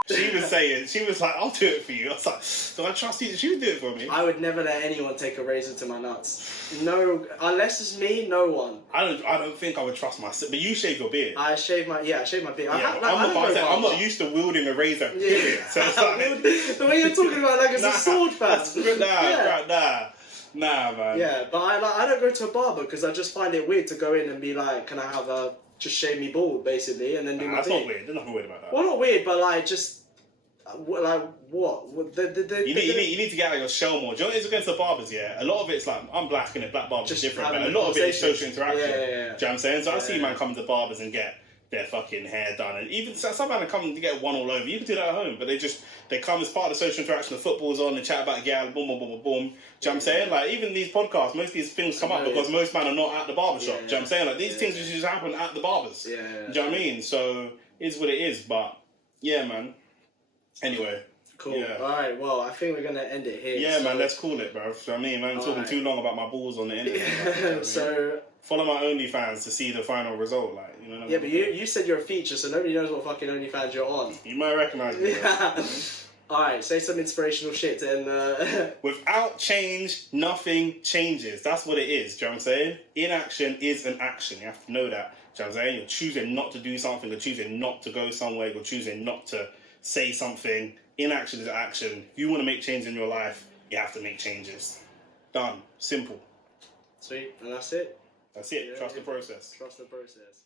she was like, I'll do it for you. I was like, do I trust you? She would do it for me. I would never let anyone take a razor to my nuts. No, unless it's me, no one. I don't think I would trust myself. But you shave your beard. I shave my beard. I'm not used to wielding a razor. Period. So it's like, the way you're talking about like it's a sword, fam. Nah, man. Yeah, but I don't go to a barber because I just find it weird to go in and be like, can I have just shave me bald, basically, and then do my that's thing. Not weird. There's nothing weird about that. Well, not weird, but like just like what? You need to get out of your shell more. Do you know what it is against the barbers? Yeah, a lot of it's like I'm black and the black barbers are different, but a lot of it is social interaction. Yeah. Do you know what I'm saying? So I see man come to barbers and get their fucking hair done, and even some man come to get one all over. You can do that at home, but they come as part of the social interaction. The football's on, they chat about boom, boom, boom, boom, boom. Do you know what I'm saying? Like even these podcasts, most of these things come up because most men are not at the barber shop. Do you know what I'm saying? Like these things just happen at the barbers. Do you know what I mean? So it's what it is. But yeah, man. Anyway. Cool. Yeah. Alright, well, I think we're going to end it here. Yeah, man, let's call it, bro. I mean, man, I'm talking too long about my balls on the internet. So, follow my OnlyFans to see the final result. Like, you know. Yeah, but you said you're a feature, so nobody knows what fucking OnlyFans you're on. You might recognise me. Yeah. Alright, say some inspirational shit and Without change, nothing changes. That's what it is. Do you know what I'm saying? Inaction is an action. You have to know that. Do you know what I'm saying? You're choosing not to do something. You're choosing not to go somewhere. You're choosing not to say something. Inaction is action. If you want to make change in your life, you have to make changes. Done. Simple. Sweet. And that's it. That's it. Yeah, Trust the process. Trust the process.